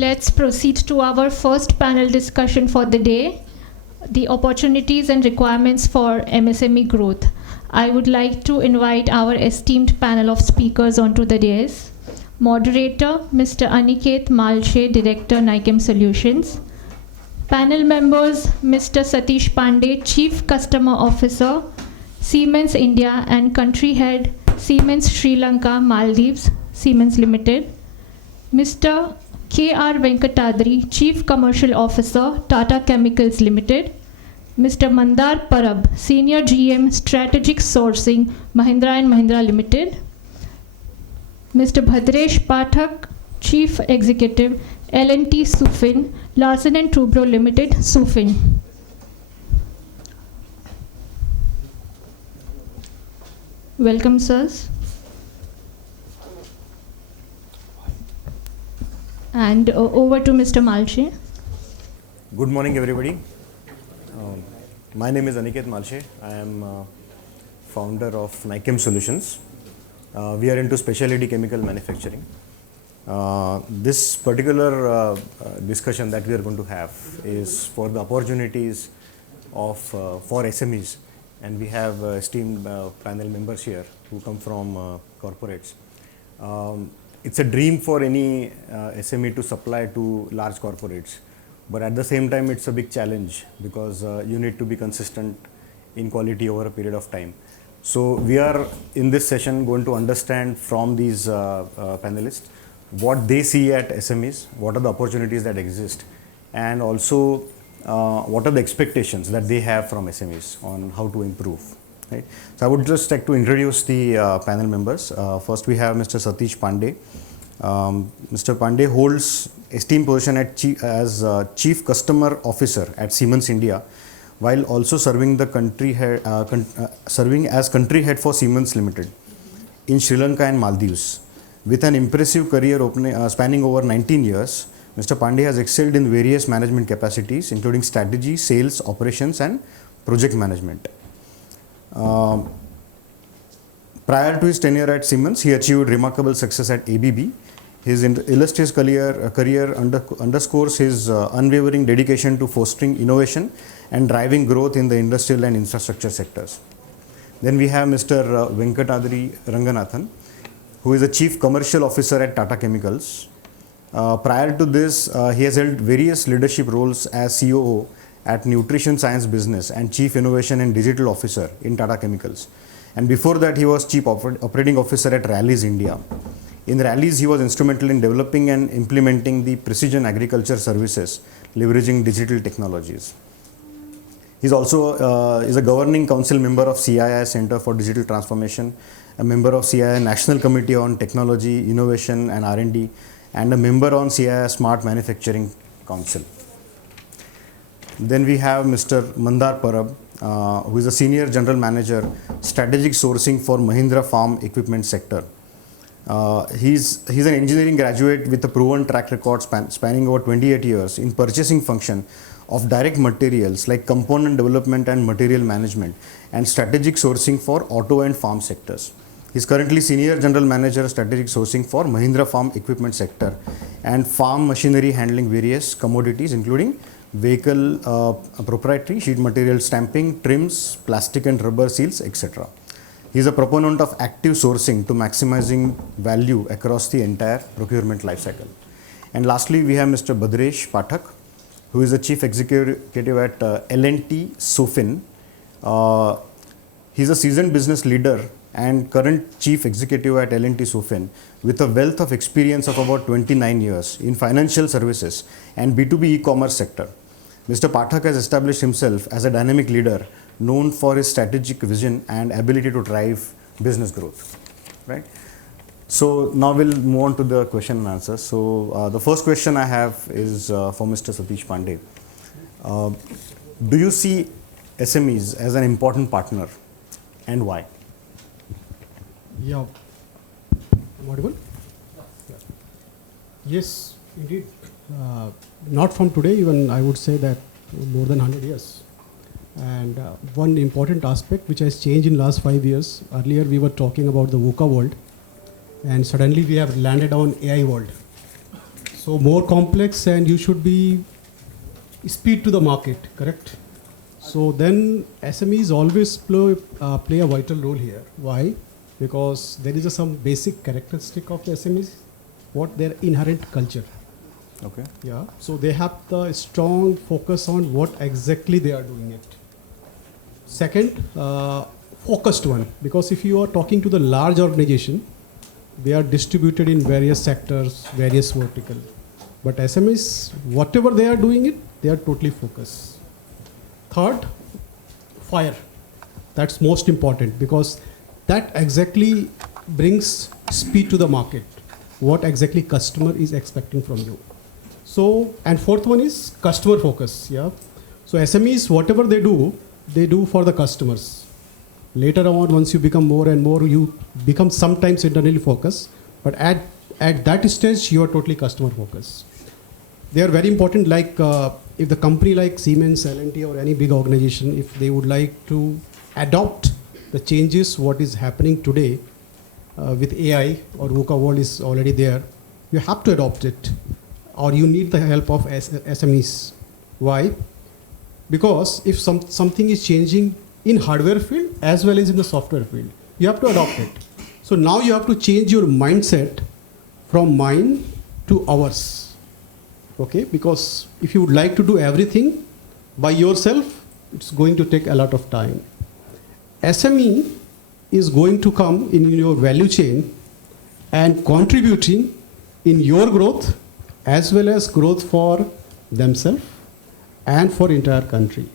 Let's proceed to our first panel discussion for the day, the opportunities and requirements for MSME growth. I would like to invite our esteemed panel of speakers onto the dais. Moderator, Mr. Aniket Malshe, Director, Nichem Solutions. Panel members, Mr. Satish Pandey, Chief Customer Officer, Siemens India and Country Head, Siemens Sri Lanka, Maldives, Siemens Limited. Mr. K.R. Venkatadri, Chief Commercial Officer, Tata Chemicals Limited. Mr. Mandar Parab, Senior GM, Strategic Sourcing, Mahindra and Mahindra Limited. Mr. Bhadresh Pathak, Chief Executive, L&T Sufin, Larsen and Toubro Limited, Sufin. Welcome, sirs. And over to Mr. Malshe. Good morning, everybody. My name is Aniket Malshe. I am founder of Nichem Solutions. We are into specialty chemical manufacturing. This particular discussion that we are going to have is for the opportunities of for SMEs, and we have esteemed panel members here who come from corporates. It's a dream for any SME to supply to large corporates, but at the same time it's a big challenge because you need to be consistent in quality over a period of time. So we are in this session going to understand from these panelists what they see at SMEs, what are the opportunities that exist, and also what are the expectations that they have from SMEs on how to improve. Right? So I would just like to introduce the panel members. First we have Mr. Satish Pandey. Mr. Pandey holds esteemed position as Chief Customer Officer at Siemens India, while also serving the country head, serving as country head for Siemens Limited in Sri Lanka and Maldives. With an impressive career spanning over 19 years, Mr. Pandey has excelled in various management capacities, including strategy, sales, operations, and project management. Prior to his tenure at Siemens, he achieved remarkable success at ABB. His illustrious career underscores his unwavering dedication to fostering innovation and driving growth in the industrial and infrastructure sectors. Then we have Mr. Venkatadri Ranganathan, who is the Chief Commercial Officer at Tata Chemicals. Prior to this, he has held various leadership roles as COO at Nutrition Science Business and Chief Innovation and Digital Officer in Tata Chemicals. And before that, he was Chief Operating Officer at Rallis India. In Rallis, he was instrumental in developing and implementing the precision agriculture services, leveraging digital technologies. He's also is a governing council member of CII Center for Digital Transformation, a member of CII National Committee on Technology, Innovation and R&D, and a member on CII Smart Manufacturing Council. Then we have Mr. Mandar Parab, who is a Senior General Manager, Strategic Sourcing for Mahindra Farm Equipment Sector. He's an engineering graduate with a proven track record spanning over 28 years in purchasing function of direct materials like component development and material management and strategic sourcing for auto and farm sectors. He is currently Senior General Manager Strategic Sourcing for Mahindra Farm Equipment Sector and farm machinery handling various commodities including vehicle proprietary, sheet material stamping, trims, plastic and rubber seals, etc. He is a proponent of active sourcing to maximizing value across the entire procurement life cycle. And lastly, we have Mr. Bhadresh Pathak, who is the Chief Executive at L&T Sufin. He is a seasoned business leader and current Chief Executive at L&T Sufin with a wealth of experience of about 29 years in financial services and B2B e-commerce sector. Mr. Pathak has established himself as a dynamic leader known for his strategic vision and ability to drive business growth. Right? So now we'll move on to the question and answers. So the first question I have is for Mr. Satish Pandey. Do you see SMEs as an important partner and why? Yeah. Audible? Yes, indeed. Not from today, even I would say that more than 100 years. And one important aspect which has changed in last 5 years, earlier we were talking about the VUCA world and suddenly we have landed on AI world. So more complex, and you should be speed to the market, correct? So then SMEs always play a vital role here. Why? Because there is some basic characteristic of the SMEs, what their inherent culture. Okay. Yeah. So they have the strong focus on what exactly they are doing it. Second, focused one, because if you are talking to the large organization, they are distributed in various sectors, various verticals. But SMEs, whatever they are doing it, they are totally focused. Third, fire. That's most important, because that exactly brings speed to the market. What exactly customer is expecting from you. So, and fourth one is customer focus. Yeah. So SMEs, whatever they do for the customers. Later on, once you become more and more, you become sometimes internally focused. But at that stage, you are totally customer focused. They are very important. Like if the company like Siemens, L&T, or any big organization, if they would like to adopt the changes what is happening today with AI or VUCA world is already there, you have to adopt it, or you need the help of SMEs. Why? Because if something is changing in hardware field as well as in the software field, you have to adopt it. So now you have to change your mindset from mine to ours. Okay, because if you would like to do everything by yourself, it's going to take a lot of time. SME is going to come in your value chain and contributing in your growth as well as growth for themselves and for entire country.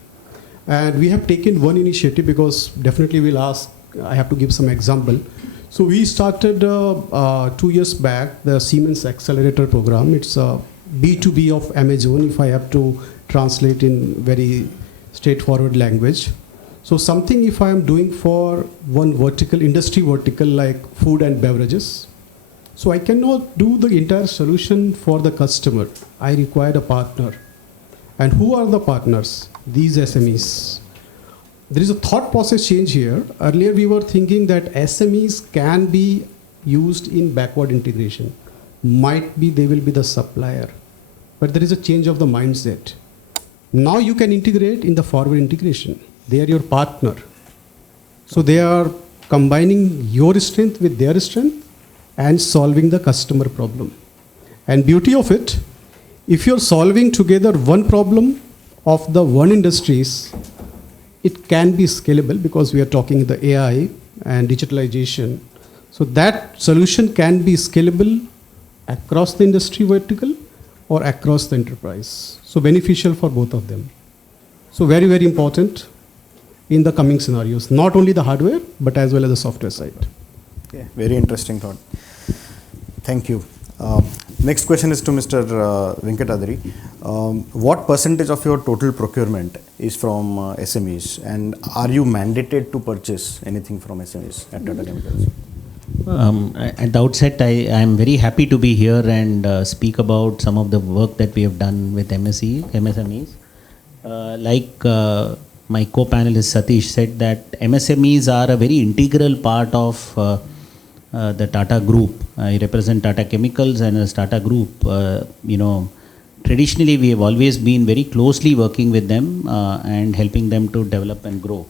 And we have taken one initiative, because definitely we'll ask, I have to give some example. So we started 2 years back the Siemens Accelerator program. It's a B2B of Amazon, if I have to translate in very straightforward language. So something if I am doing for one vertical, industry vertical like food and beverages, so I cannot do the entire solution for the customer. I require a partner. And who are the partners? These SMEs. There is a thought process change here. Earlier we were thinking that SMEs can be used in backward integration. Might be they will be the supplier. But there is a change of the mindset. Now you can integrate in the forward integration. They are your partner. So they are combining your strength with their strength and solving the customer problem. And beauty of it, if you're solving together one problem of the one industries, it can be scalable, because we are talking the AI and digitalization. So that solution can be scalable across the industry vertical or across the enterprise. So beneficial for both of them. So very, very important in the coming scenarios, not only the hardware, but as well as the software side. Okay, very interesting thought. Thank you. Next question is to Mr. Venkatadri. What percentage of your total procurement is from SMEs, and are you mandated to purchase anything from SMEs at Tata Chemicals? At the outset, I am very happy to be here and speak about some of the work that we have done with MSMEs. My co-panelist Satish said that MSMEs are a very integral part of the Tata Group. I represent Tata Chemicals, and as Tata Group, traditionally we have always been very closely working with them and helping them to develop and grow.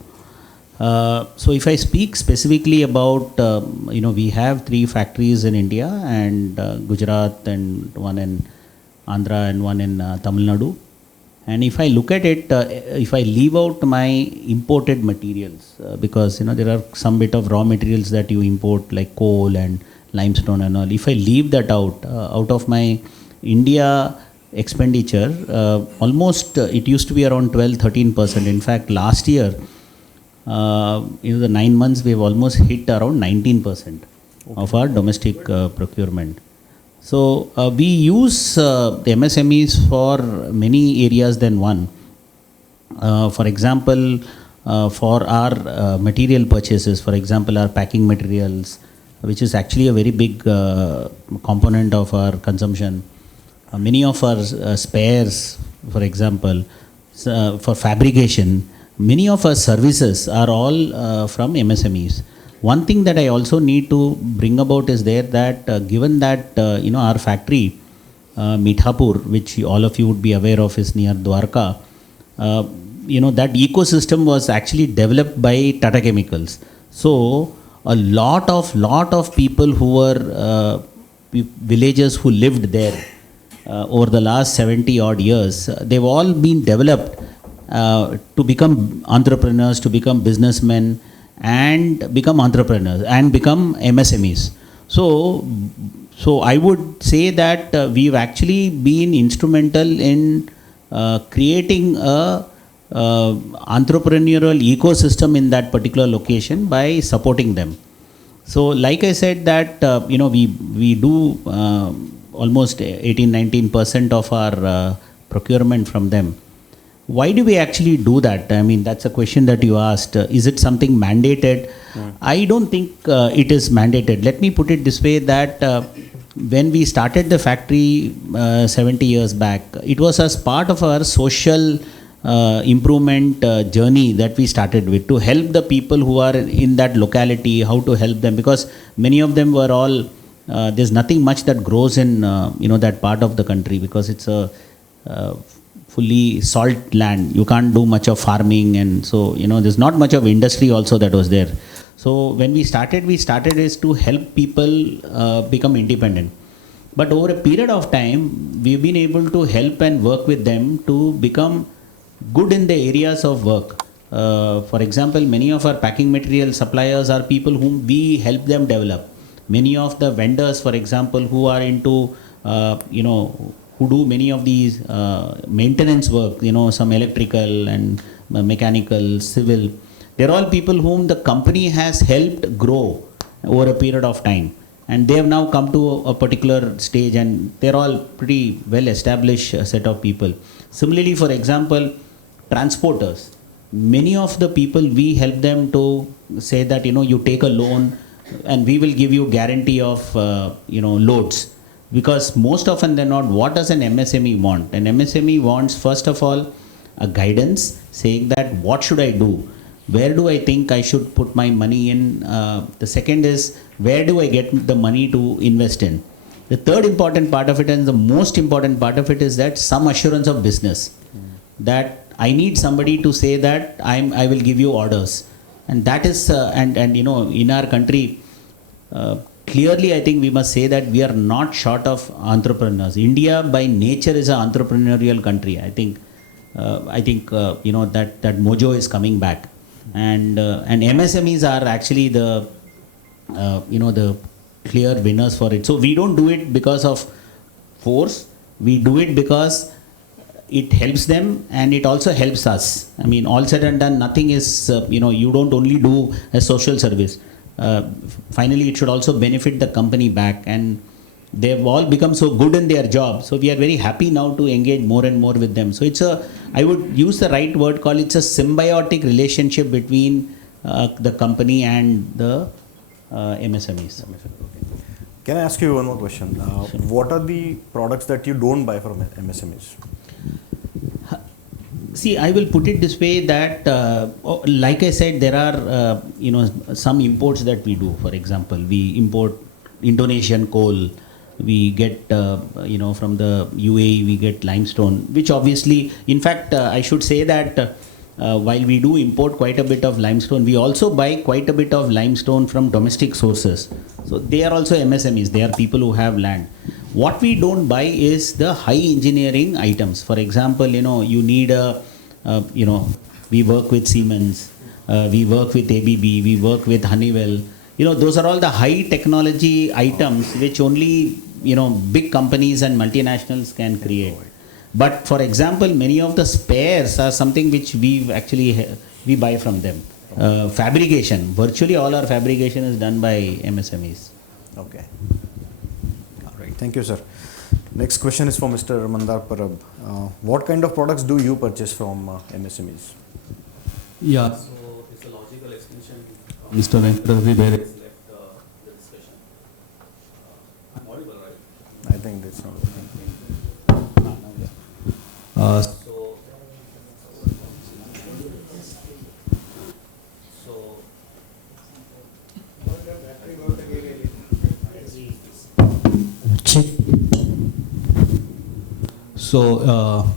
So if I speak specifically about, we have 3 factories in India, and Gujarat, and one in Andhra, and one in Tamil Nadu. And if I look at it, if I leave out my imported materials, because there are some bit of raw materials that you import like coal and limestone and all. If I leave that out of my India expenditure, almost it used to be around 12-13%. In fact, last year, the 9 months we have almost hit around 19% of our domestic procurement. So we use the MSMEs for many areas than one. For example, for our material purchases, for example, our packing materials, which is actually a very big component of our consumption. Many of our spares, for example, for fabrication, many of our services are all from MSMEs. One thing that I also need to bring about is there that given that our factory Mithapur, which all of you would be aware of, is near Dwarka. That ecosystem was actually developed by Tata Chemicals. So a lot of people who were villagers who lived there over the last 70 odd years, they've all been developed to become entrepreneurs, to become businessmen, and become entrepreneurs and become MSMEs. So I would say that we've actually been instrumental in creating a entrepreneurial ecosystem in that particular location by supporting them. So like I said that we do almost 18-19% of our procurement from them. Why do we actually do that? I mean, that's a question that you asked. Is it something mandated? I don't think it is mandated. Let me put it this way, that when we started the factory 70 years back, it was as part of our social improvement journey that we started with, to help the people who are in that locality, how to help them, because many of them were all, there's nothing much that grows in that part of the country, because it's a fully salt land. You can't do much of farming, and so there's not much of industry also that was there. So when we started is to help people become independent. But over a period of time, we've been able to help and work with them to become good in the areas of work. For example, many of our packing material suppliers are people whom we help them develop. Many of the vendors, for example, who are into who do many of these maintenance work, some electrical and mechanical, civil. They're all people whom the company has helped grow over a period of time. And they have now come to a particular stage, and they're all pretty well established set of people. Similarly, for example, transporters. Many of the people, we help them to say that, you take a loan and we will give you guarantee of, loads. Because most often than not, what does an MSME want? An MSME wants, first of all, a guidance saying that what should I do? Where do I think I should put my money in? The second is, where do I get the money to invest in? The third important part of it, and the most important part of it, is that some assurance of business. That I need somebody to say that I will give you orders. And that is, in our country, clearly, I think we must say that we are not short of entrepreneurs. India, by nature, is an entrepreneurial country. I think that mojo is coming back, and MSMEs are actually the clear winners for it. So we don't do it because of force. We do it because it helps them and it also helps us. I mean, all said and done, nothing is you don't only do a social service. Finally, it should also benefit the company back, and they've all become so good in their job. So we are very happy now to engage more and more with them. So I would use the right word, call it's a symbiotic relationship between the company and the MSMEs. Can I ask you one more question? What are the products that you don't buy from MSMEs? See, I will put it this way, that like I said, there are some imports that we do. For example, we import Indonesian coal. We get from the UAE we get limestone, which obviously, in fact, I should say that while we do import quite a bit of limestone, we also buy quite a bit of limestone from domestic sources. So they are also MSMEs. They are people who have land. What we don't buy is the high engineering items. For example, you need we work with Siemens, we work with ABB, we work with Honeywell. Those are all the high technology items which only, big companies and multinationals can create. But for example, many of the spares are something which we buy from them. Fabrication, virtually all our fabrication is done by MSMEs. Okay. All right. Thank you, sir. Next question is for Mr. Mandar Parab. What kind of products do you purchase from MSMEs? Yeah, so it's a logical extension. Mr. Venkatadri there has left the discussion. I'm audible, right? I think that's not.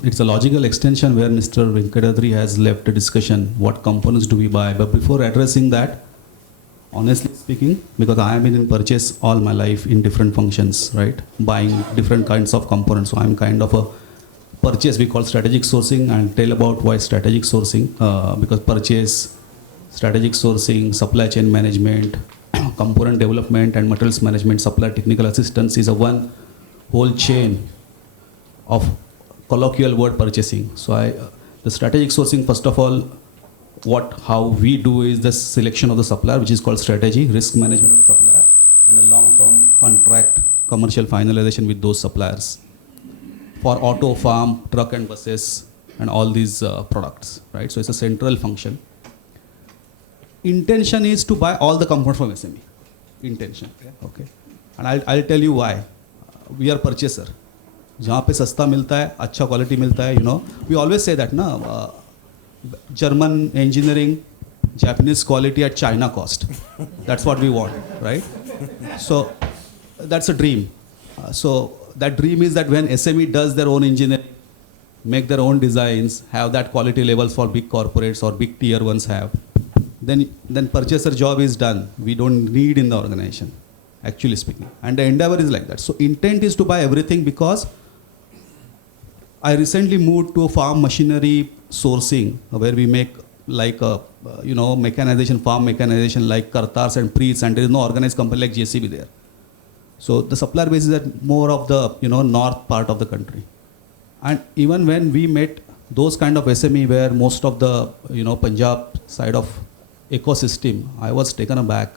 it's a logical extension where Mr. Venkatadri has left the discussion, what components do we buy? But before addressing that, honestly speaking, because I have been in purchase all my life in different functions, right? Buying different kinds of components. So I'm kind of a purchase, we call strategic sourcing, and tell about why strategic sourcing, because purchase, strategic sourcing, supply chain management, component development and materials management, supply technical assistance is a one whole chain of colloquial word purchasing. So the strategic sourcing, first of all, how we do is the selection of the supplier, which is called strategy, risk management of the supplier, and a long-term contract commercial finalization with those suppliers for auto, farm, truck and buses and all these products, right? So it's a central function. Intention is to buy all the components from SME. Intention, okay? And I'll tell you why. We are purchaser. जहाँ पे सस्ता मिलता है, अच्छा quality मिलता है, we always say that, na, German engineering, Japanese quality at China cost. That's what we want, right? So that's a dream. So that dream is that when SME does their own engineering, make their own designs, have that quality levels for big corporates or big tier ones have, then purchaser job is done. We don't need in the organization, actually speaking. And the endeavor is like that. So intent is to buy everything, because I recently moved to a farm machinery sourcing where we make like a, mechanization, farm mechanization like Kartars and Preets, and there is no organized company like JCB there. So the supplier base is at more of the, north part of the country. And even when we met those kind of SME where most of the, Punjab side of ecosystem, I was taken aback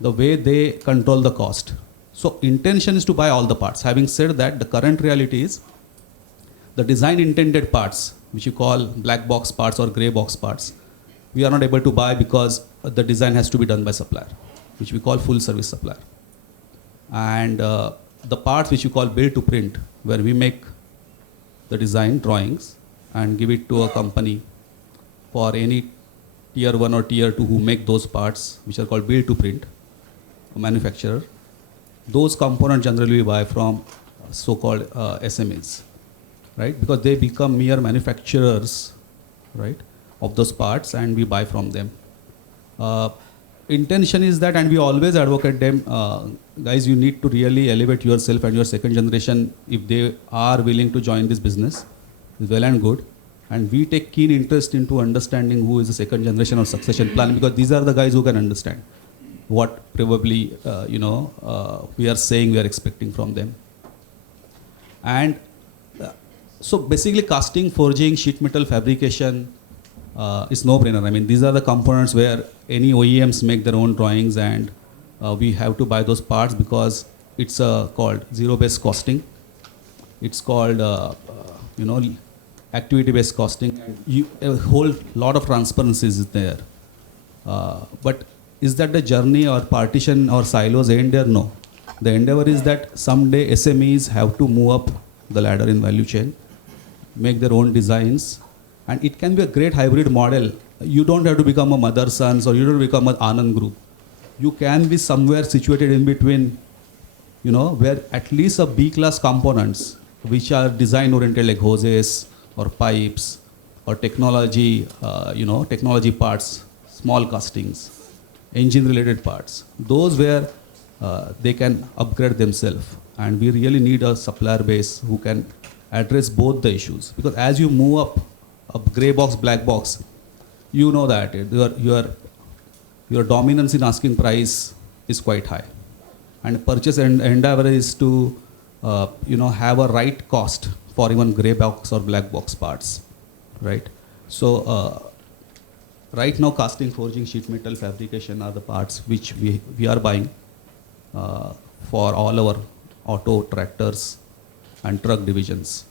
the way they control the cost. So intention is to buy all the parts. Having said that, the current reality is the design intended parts, which you call black box parts or gray box parts, we are not able to buy because the design has to be done by supplier, which we call full service supplier. And the parts which you call build to print, where we make the design drawings and give it to a company for any tier 1 or tier 2 who make those parts, which are called build to print, a manufacturer. Those components generally we buy from so-called SMEs, right? Because they become mere manufacturers, right, of those parts, and we buy from them. Intention is that, and we always advocate them, guys, you need to really elevate yourself and your second generation if they are willing to join this business. Well and good. And we take keen interest into understanding who is the second generation or succession plan, because these are the guys who can understand what probably, we are saying we are expecting from them. And so basically casting, forging, sheet metal fabrication is no-brainer. I mean, these are the components where any OEMs make their own drawings, and we have to buy those parts because it's called zero-based costing. It's called, activity-based costing. And a whole lot of transparency is there. But is that the journey or partition or silos end there? No. The endeavor is that someday SMEs have to move up the ladder in value chain, make their own designs, and it can be a great hybrid model. You don't have to become a Mother-Sons, or you don't become an Anand Group. You can be somewhere situated in between, where at least a B-class components, which are design-oriented like hoses or pipes or technology, technology parts, small castings, engine-related parts, those where they can upgrade themselves. And we really need a supplier base who can address both the issues. Because as you move up gray box, black box, you know that your dominance in asking price is quite high. And purchase endeavor is to have a right cost for even gray box or black box parts, right? So right now casting, forging, sheet metal, fabrication are the parts which we are buying for all our auto, tractors and truck divisions.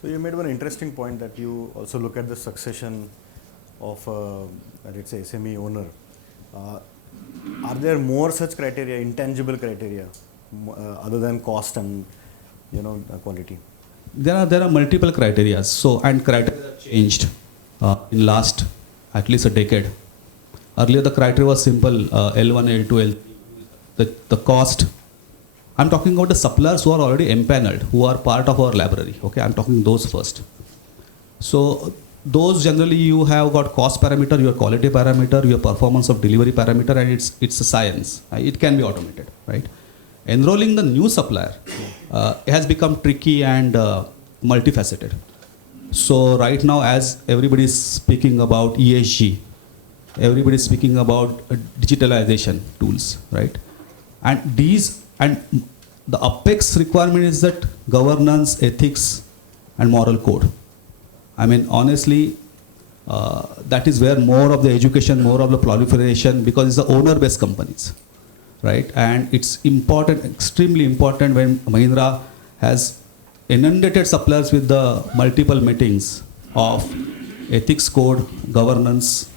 So you made one interesting point that you also look at the succession of, let's say, SME owner. Are there more such criteria, intangible criteria, other than cost and quality? There are multiple criteria. So, and criteria have changed in last at least a decade. Earlier the criteria was simple, L1, L2, L3. The cost I'm talking about the suppliers who are already empaneled, who are part of our library. Okay, I'm talking those first. So those generally you have got cost parameter, your quality parameter, your performance of delivery parameter, and it's a science. It can be automated, right? Enrolling the new supplier has become tricky and multifaceted. So right now, as everybody is speaking about ESG, everybody is speaking about digitalization tools, right? And the apex requirement is that governance, ethics, and moral code. I mean, honestly, that is where more of the education, more of the proliferation, because it's the owner-based companies, right? And it's important, extremely important, when Mahindra has inundated suppliers with the multiple meetings of ethics code, governance,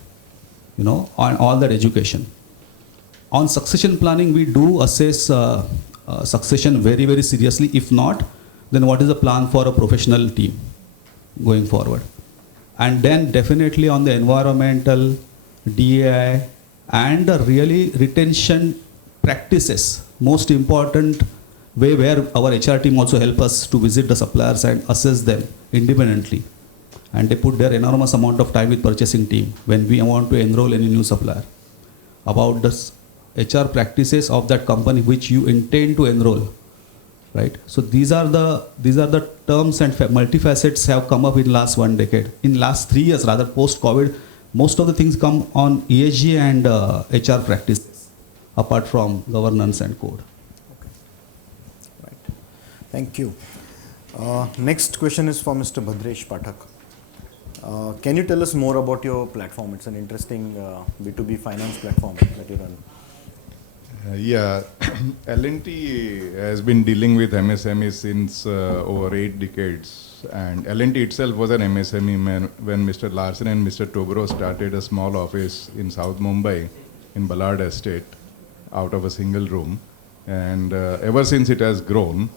on all that education. On succession planning, we do assess succession very, very seriously. If not, then what is the plan for a professional team going forward? And then definitely on the environmental, DAI, and really retention practices, most important way where our HR team also help us to visit the suppliers and assess them independently. And they put their enormous amount of time with purchasing team when we want to enroll any new supplier about the HR practices of that company which you intend to enroll, right? So these are the terms and multifacets have come up in last 1 decade. In last 3 years, rather post-COVID, most of the things come on ESG and HR practices, apart from governance and code. Okay. Right. Thank you. Next question is for Mr. Bhadresh Pathak. Can you tell us more about your platform? It's an interesting B2B finance platform that you run. Yeah, L&T has been dealing with MSME since over 8 decades, and L&T itself was an MSME when Mr. Larsen and Mr. Toubro started a small office in South Mumbai in Ballard Estate out of a single room, and ever since it has grown.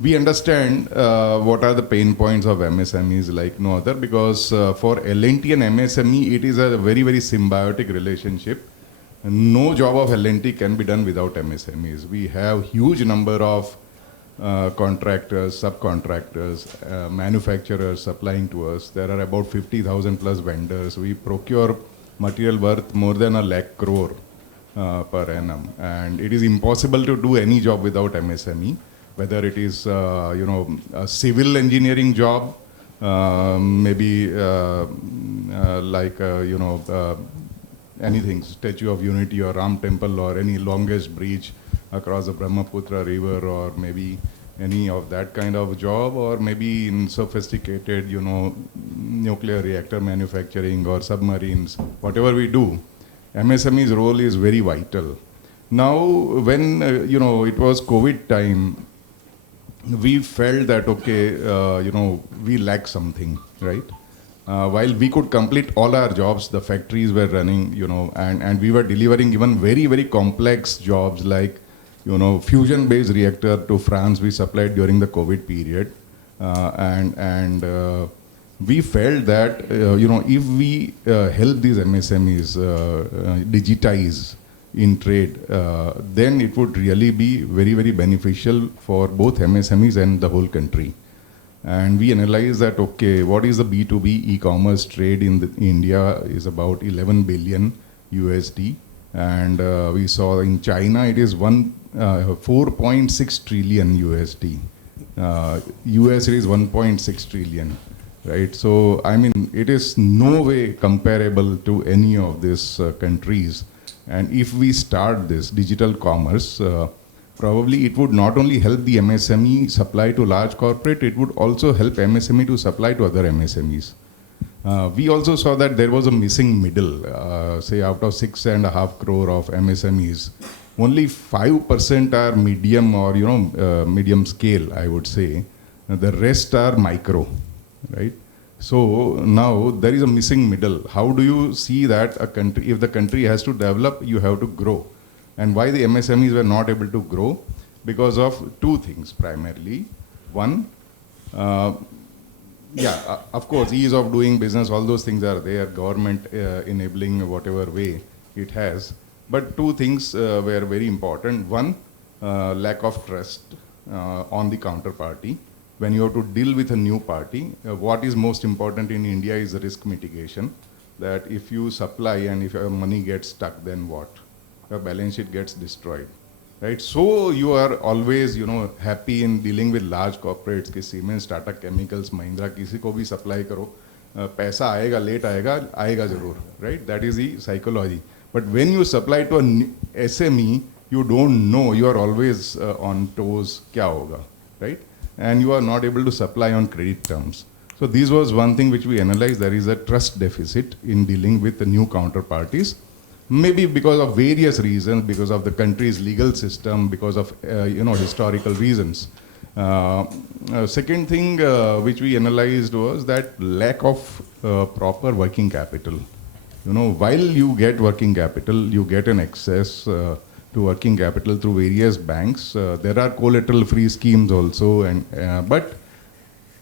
We understand what are the pain points of MSMEs like no other, because for L&T and MSME, it is a very, very symbiotic relationship. No job of L&T can be done without MSMEs. We have huge number of contractors, subcontractors, manufacturers supplying to us. There are about 50,000 plus vendors. We procure material worth more than 1 lakh crore per annum. And it is impossible to do any job without MSME. Whether it is, a civil engineering job, maybe anything, Statue of Unity or Ram Temple or any longest bridge across the Brahmaputra River, or maybe any of that kind of job, or maybe in sophisticated, nuclear reactor manufacturing or submarines, whatever we do, MSME's role is very vital. Now, when, it was COVID time, we felt that, okay, we lack something, right? While we could complete all our jobs, the factories were running, and we were delivering even very, very complex jobs like, fusion-based reactor to France we supplied during the COVID period. We felt that, if we help these MSMEs digitize in trade, then it would really be very, very beneficial for both MSMEs and the whole country. And we analyzed that, okay, what is the B2B e-commerce trade in India is about 11 billion USD. And we saw in China it is 4.6 trillion USD. US it is 1.6 trillion, right? So, I mean, it is no way comparable to any of these countries. And if we start this digital commerce, probably it would not only help the MSME supply to large corporate, it would also help MSME to supply to other MSMEs. We also saw that there was a missing middle, say out of 6.5 crore of MSMEs, only 5% are medium or, medium scale, I would say. The rest are micro, right? So now there is a missing middle. How do you see that a country, if the country has to develop, you have to grow? And why the MSMEs were not able to grow? Because of 2 things primarily. One, of course, ease of doing business, all those things are there, government enabling whatever way it has. But two things were very important. One, lack of trust on the counterparty. When you have to deal with a new party, what is most important in India is risk mitigation. That if you supply and if your money gets stuck, then what? Your balance sheet gets destroyed, right? So you are always, happy in dealing with large corporates, कि Siemens, Tata Chemicals, Mahindra, किसी को भी supply करो, पैसा आएगा, late आएगा ज़रूर, right? That is the psychology. But when you supply to an SME, you don't know. You are always on toes. क्या होगा, right? And you are not able to supply on credit terms. So this was one thing which we analyzed. There is a trust deficit in dealing with the new counterparties. Maybe because of various reasons, because of the country's legal system, because of historical reasons. Second thing which we analyzed was that lack of proper working capital. While you get working capital, you get an access to working capital through various banks. There are collateral-free schemes also, but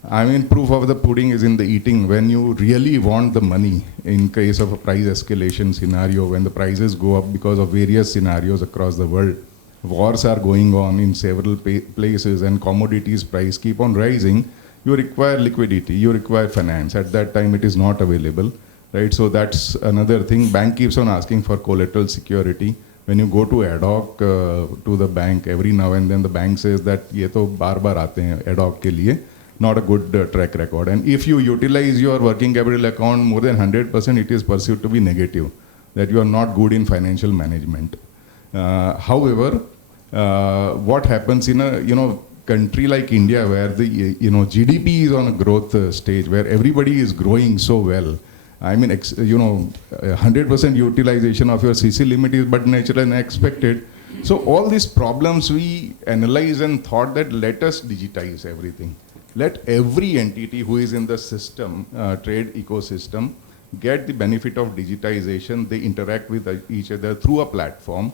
I mean, proof of the pudding is in the eating. When you really want the money, in case of a price escalation scenario, when the prices go up because of various scenarios across the world, wars are going on in several places and commodities price keep on rising, you require liquidity, you require finance. At that time, it is not available, right? So that's another thing. Bank keeps on asking for collateral security. When you go to ad hoc to the bank, every now and then the bank says that ये तो बार-बार आते हैं ad hoc के लिए. Not a good track record. And if you utilize your working capital account more than 100%, it is perceived to be negative, that you are not good in financial management. However, what happens in a country like India, where the GDP is on a growth stage, where everybody is growing so well, I mean, 100% utilization of your CC limit is but natural and expected. So all these problems we analyze and thought that let us digitize everything. Let every entity who is in the system, trade ecosystem, get the benefit of digitization. They interact with each other through a platform,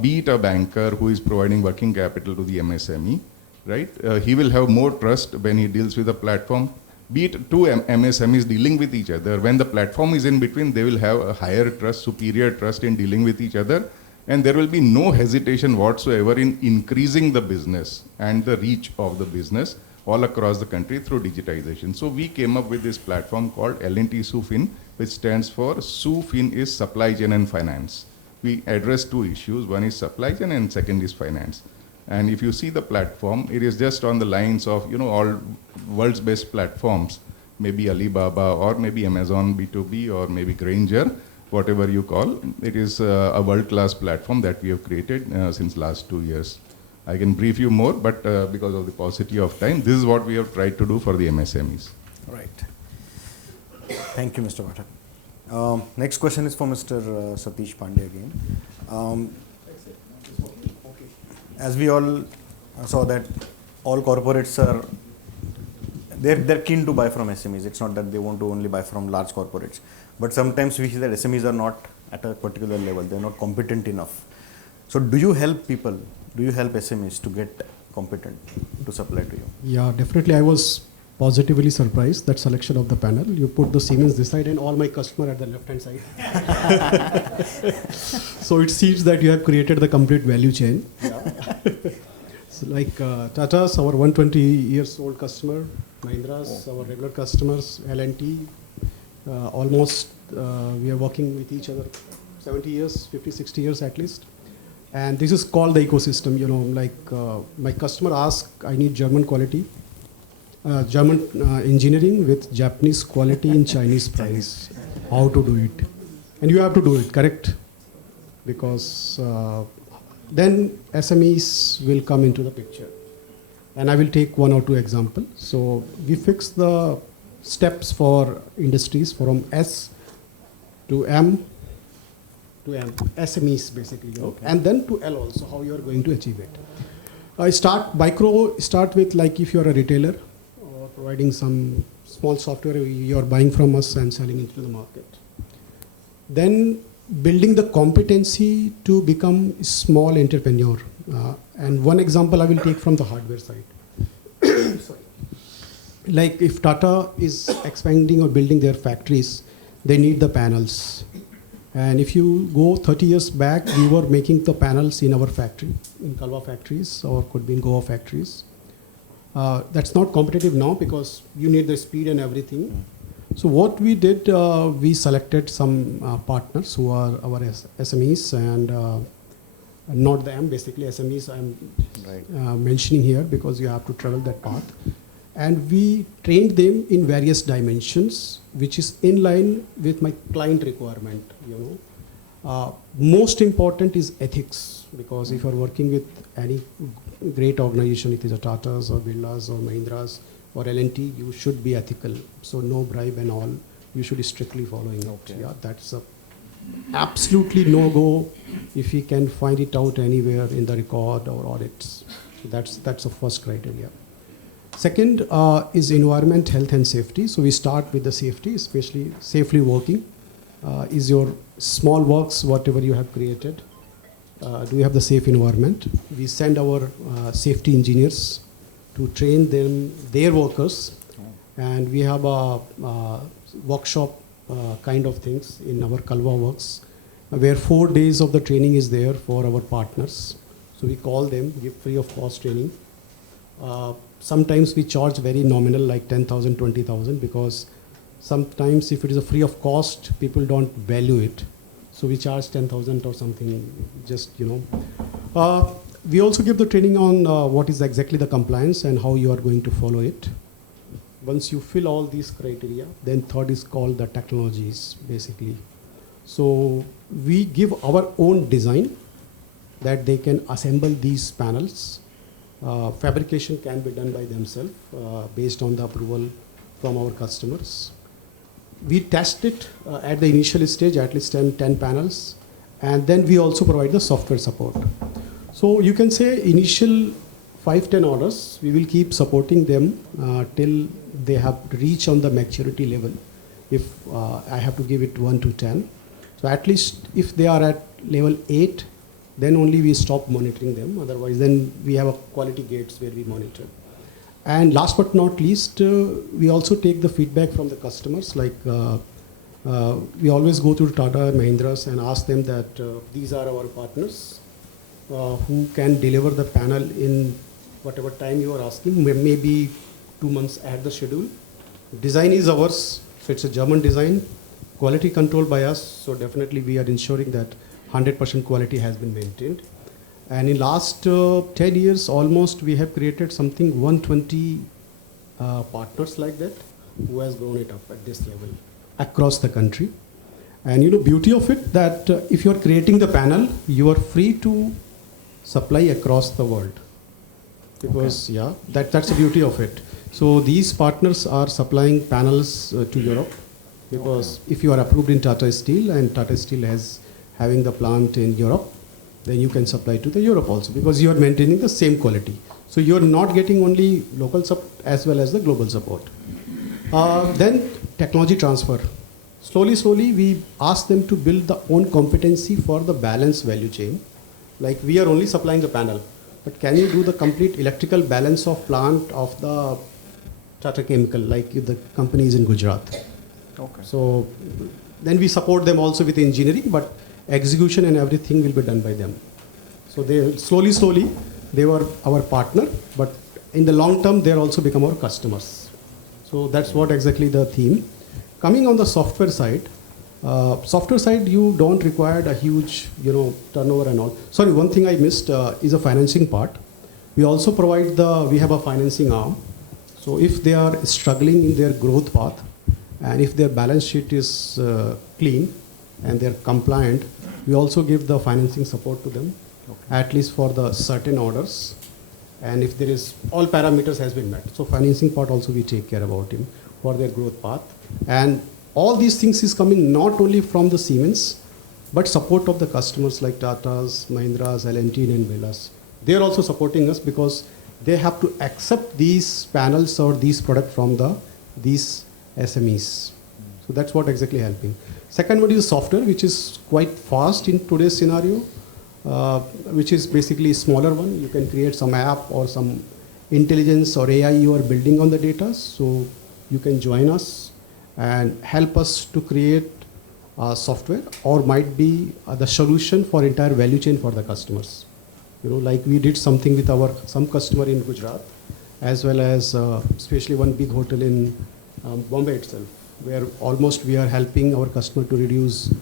be it a banker who is providing working capital to the MSME, right? He will have more trust when he deals with a platform. Be it two MSMEs dealing with each other. When the platform is in between, they will have a higher trust, superior trust in dealing with each other. And there will be no hesitation whatsoever in increasing the business and the reach of the business all across the country through digitization. So we came up with this platform called L&T Sufin, which stands for Sufin is supply chain and finance. We address two issues. One is supply chain and second is finance. And if you see the platform, it is just on the lines of all world's best platforms, maybe Alibaba or maybe Amazon B2B or maybe Granger, whatever you call. It is a world-class platform that we have created since last 2 years. I can brief you more, but because of the paucity of time, this is what we have tried to do for the MSMEs. Right. Thank you, Mr. Pathak. Next question is for Mr. Satish Pandey again. As we all saw that all corporates are, they're keen to buy from SMEs. It's not that they want to only buy from large corporates. But sometimes we see that SMEs are not at a particular level. They're not competent enough. So do you help people? Do you help SMEs to get competent to supply to you? Yeah, definitely. I was positively surprised that selection of the panel. You put the Siemens this side and all my customer at the left-hand side. So it seems that you have created the complete value chain. Yeah. So like Tata's, our 120 years old customer, Mahindra's, our regular customers, L&T, almost we are working with each other 70 years, 50, 60 years at least. And this is called the ecosystem, my customer asks, I need German quality, German engineering with Japanese quality in Chinese price. How to do it? And you have to do it, correct? Because then SMEs will come into the picture. And I will take one or two examples. So we fix the steps for industries from S to M to M, SMEs basically, okay. And then to L also, how you are going to achieve it. Start with like if you are a retailer or providing some small software you are buying from us and selling into the market. Then building the competency to become a small entrepreneur. And one example I will take from the hardware side. Sorry. Like if Tata is expanding or building their factories, they need the panels. And if you go 30 years back, we were making the panels in our factory, in Kalwa factories, or could be in Goa factories. That's not competitive now because you need the speed and everything. So what we did, we selected some partners who are our SMEs, and not them, basically SMEs I'm mentioning here because you have to travel that path. And we trained them in various dimensions, which is in line with my client requirement. Most important is ethics, because if you're working with any great organization, it is a Tatas or Birlas or Mahindras or L&T, you should be ethical. So no bribe and all. You should be strictly following it. Yeah, that's a absolutely no go if you can find it out anywhere in the record or audits. So that's the first criteria. Second is environment, health and safety. So we start with the safety, especially safely working. Is your small works, whatever you have created, do you have the safe environment? We send our safety engineers to train their workers, and we have a workshop kind of things in our Kalwa works, where 4 days of the training is there for our partners. So we call them, give free of cost training. Sometimes we charge very nominal, like 10,000, 20,000, because sometimes if it is a free of cost, people don't value it. So we charge 10,000 or something, just, we also give the training on what is exactly the compliance and how you are going to follow it. Once you fill all these criteria, then third is called the technologies, basically. So we give our own design that they can assemble these panels. Fabrication can be done by themselves based on the approval from our customers. We test it at the initial stage, at least 10 panels, and then we also provide the software support. So you can say initial 5-10 orders, we will keep supporting them till they have reached on the maturity level. If I have to give it 1 to 10. So at least if they are at level 8, then only we stop monitoring them. Otherwise, then we have a quality gates where we monitor. And last but not least, we also take the feedback from the customers. Like we always go to Tata and Mahindras and ask them that these are our partners who can deliver the panel in whatever time you are asking, maybe 2 months ahead the schedule. Design is ours, so it's a German design. Quality control by us, so definitely we are ensuring that 100% quality has been maintained. And in last 10 years, almost we have created something 120 partners like that, who has grown it up at this level across the country. And beauty of it, that if you are creating the panel, you are free to supply across the world. Because that's the beauty of it. So these partners are supplying panels to Europe, because if you are approved in Tata Steel and Tata Steel has having the plant in Europe, then you can supply to the Europe also, because you are maintaining the same quality. So you are not getting only local support as well as the global support. Then technology transfer. Slowly we ask them to build the own competency for the balanced value chain. Like we are only supplying the panel, but can you do the complete electrical balance of plant of the Tata Chemical, like the companies in Gujarat? Okay. So then we support them also with engineering, but execution and everything will be done by them. So they slowly they were our partner, but in the long term they also become our customers. So that's what exactly the theme. Coming on the software side, you don't require a huge turnover and all. Sorry, one thing I missed is a financing part. We also provide we have a financing arm. So if they are struggling in their growth path, and if their balance sheet is clean and they're compliant, we also give the financing support to them, at least for the certain orders. And if there is, all parameters has been met. So financing part also we take care about him for their growth path. And all these things is coming not only from the Siemens, but support of the customers like Tatas, Mahindras, L&T and Birlas. They're also supporting us because they have to accept these panels or these products from these SMEs. So that's what exactly helping. Second one is software, which is quite fast in today's scenario, which is basically a smaller one. You can create some app or some intelligence or AI you are building on the data. So you can join us and help us to create software, or might be the solution for entire value chain for the customers. Like we did something with some customer in Gujarat, as well as especially one big hotel in Bombay itself, where almost we are helping our customer to reduce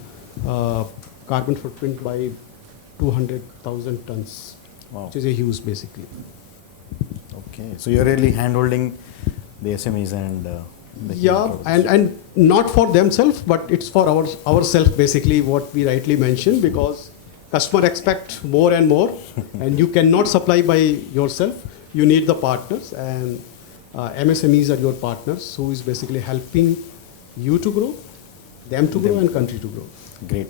carbon footprint by 200,000 tons, Wow. which is a huge basically. Okay, so you're really handholding the SMEs and Yeah, and not for themselves, but it's for ourselves basically, what we rightly mentioned, because customer expect more and more, and you cannot supply by yourself. You need the partners, and MSMEs are your partners, who is basically helping you to grow, them to grow, and country to grow. Great.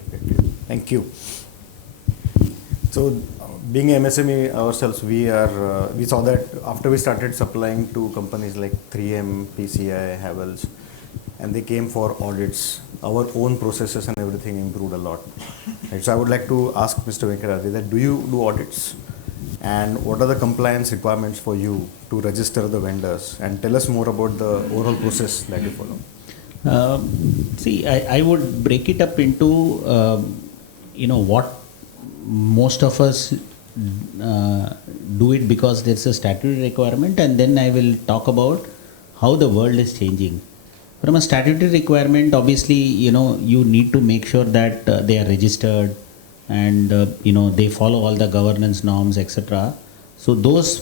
Thank you. So, being a MSME ourselves, we saw that after we started supplying to companies like 3M, PCI, Havells, and they came for audits, our own processes and everything improved a lot. Right. So, I would like to ask Mr. Venkatadri that do you do audits? And what are the compliance requirements for you to register the vendors? And tell us more about the overall process that you follow. See, I would break it up into, what most of us do it because there's a statutory requirement, and then I will talk about how the world is changing. From a statutory requirement, obviously, you need to make sure that they are registered and, they follow all the governance norms, etc. So those,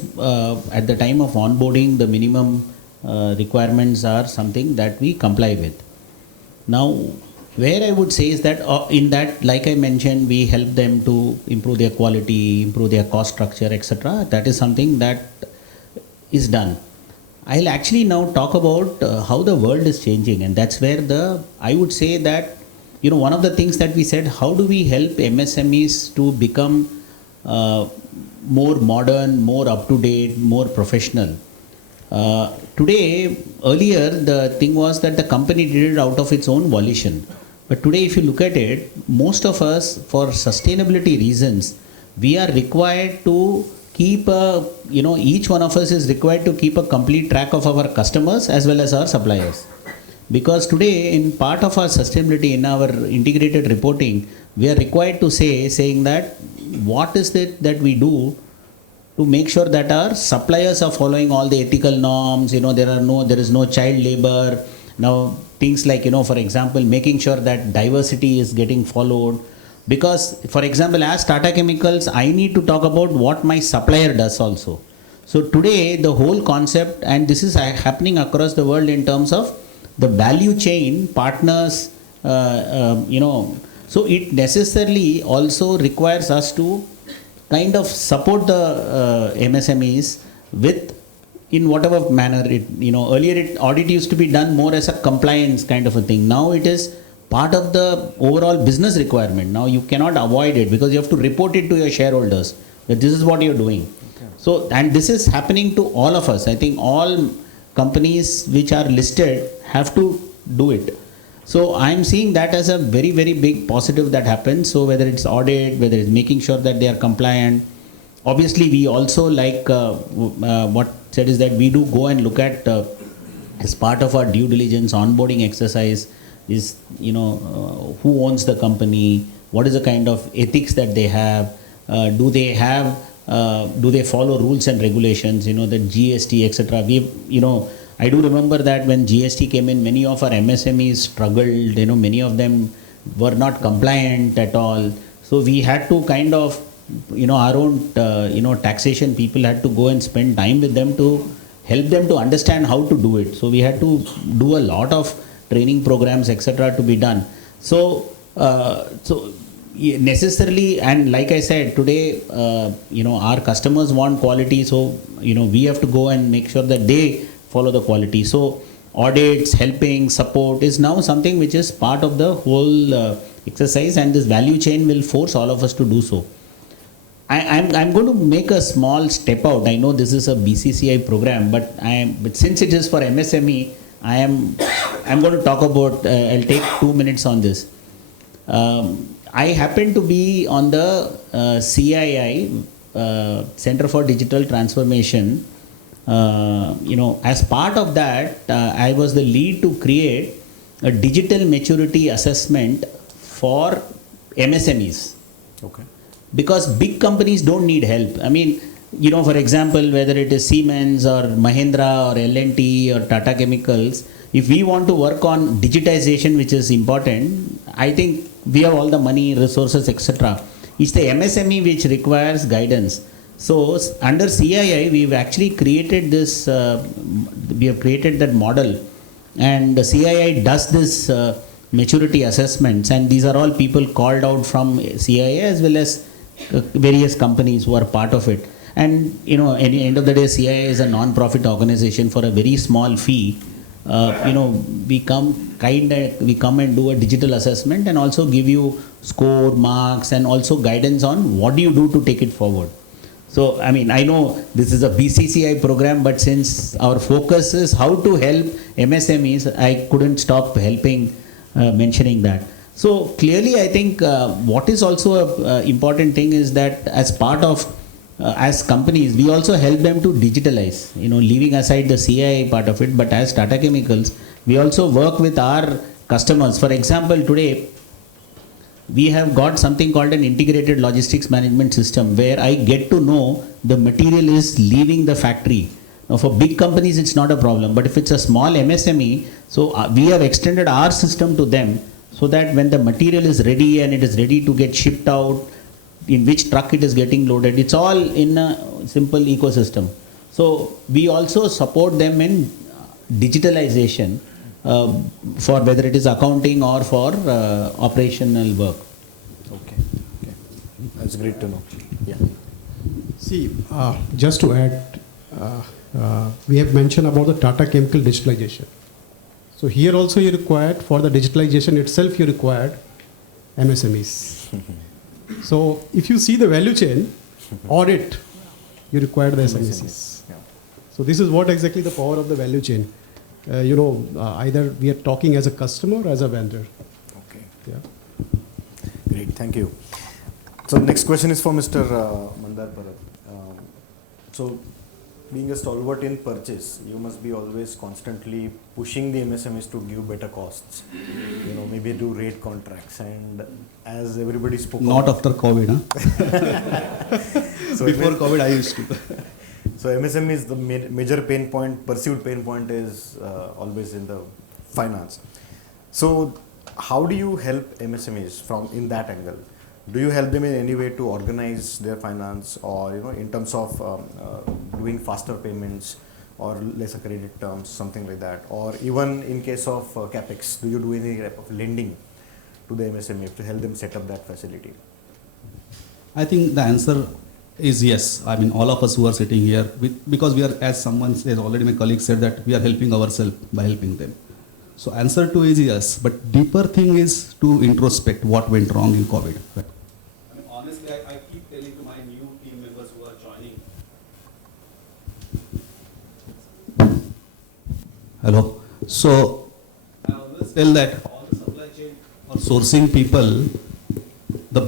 at the time of onboarding, the minimum requirements are something that we comply with. Now, where I would say is that in that, like I mentioned, we help them to improve their quality, improve their cost structure, etc. That is something that is done. I'll actually now talk about how the world is changing, and that's where I would say that, one of the things that we said, how do we help MSMEs to become more modern, more up-to-date, more professional? Earlier, the thing was that the company did it out of its own volition. But today, if you look at it, most of us, for sustainability reasons, we are required to keep each one of us is required to keep a complete track of our customers as well as our suppliers. Because today, in part of our sustainability, in our integrated reporting, we are required to saying that what is it that we do to make sure that our suppliers are following all the ethical norms, there is no child labor. Now, things like, for example, making sure that diversity is getting followed. Because, for example, as Tata Chemicals, I need to talk about what my supplier does also. So today, the whole concept, and this is happening across the world in terms of the value chain, partners, so it necessarily also requires us to kind of support the MSMEs in whatever manner earlier audit used to be done more as a compliance kind of a thing. Now it is part of the overall business requirement. Now you cannot avoid it because you have to report it to your shareholders that this is what you're doing. Okay. So, and this is happening to all of us. I think all companies which are listed have to do it. So I'm seeing that as a very, very big positive that happens. So whether it's audit, whether it's making sure that they are compliant. Obviously, we also like what said is that we do go and look at as part of our due diligence onboarding exercise is, who owns the company, what is the kind of ethics that they have, do they follow rules and regulations, the GST, etc. I do remember that when GST came in, many of our MSMEs struggled, many of them were not compliant at all. So we had to kind of, our own, taxation people had to go and spend time with them to help them to understand how to do it. So we had to do a lot of training programs, etc. to be done. So, necessarily, and like I said, today, our customers want quality. So, we have to go and make sure that they follow the quality. So audits, helping, support is now something which is part of the whole exercise, and this value chain will force all of us to do so. I'm going to make a small step out. I know this is a BCCI program, but since it is for MSME, I'm going to talk about, I'll take 2 minutes on this. I happen to be on the CII, Center for Digital Transformation. As part of that, I was the lead to create a digital maturity assessment for MSMEs. Okay. Because big companies don't need help. I mean, for example, whether it is Siemens or Mahindra or L&T or Tata Chemicals, if we want to work on digitization, which is important, I think we have all the money, resources, etc. It's the MSME which requires guidance. So under CII, we've actually created this, we have created that model, and the CII does this maturity assessments, and these are all people called out from CII as well as various companies who are part of it. And at the end of the day, CII is a non-profit organization. For a very small fee, we come and do a digital assessment and also give you score, marks, and also guidance on what do you do to take it forward. So, I mean, I know this is a BCCI program, but since our focus is how to help MSMEs, I couldn't stop mentioning that. So clearly, I think what is also an important thing is that as part of, as companies, we also help them to digitalize, leaving aside the CII part of it, but as Tata Chemicals, we also work with our customers. For example, today, we have got something called an integrated logistics management system where I get to know the material is leaving the factory. Now for big companies it's not a problem, but if it's a small MSME, so we have extended our system to them so that when the material is ready and it is ready to get shipped out, in which truck it is getting loaded, it's all in a simple ecosystem. So we also support them in digitalization for whether it is accounting or for operational work. Okay. That's great to know. Yeah. See, just to add, we have mentioned about the Tata Chemical digitalization. So here also you required, for the digitalization itself, you required MSMEs. So if you see the value chain, audit, you require the SMEs. Yeah. So this is what exactly the power of the value chain. Either we are talking as a customer or as a vendor. Okay. Yeah. Great. Thank you. So next question is for Mr. Mandar Parab. So being a stalwart in purchase, you must be always constantly pushing the MSMEs to give better costs. Maybe do rate contracts, and as everybody spoke. Not after COVID, huh? So before COVID, I used to. So MSME is the major pain point, perceived pain point is always in the finance. So how do you help MSMEs from in that angle? Do you help them in any way to organize their finance, or in terms of doing faster payments or lesser credit terms, something like that? Or even in case of capex, do you do any type of lending to the MSME to help them set up that facility? I think the answer is yes. I mean, all of us who are sitting here, because we are, as someone said already, my colleague said that we are helping ourselves by helping them. So answer to is yes, but deeper thing is to introspect what went wrong in COVID. I mean, honestly, I keep telling to my new team members who are joining. Hello. So I always tell that all the supply chain or sourcing people, the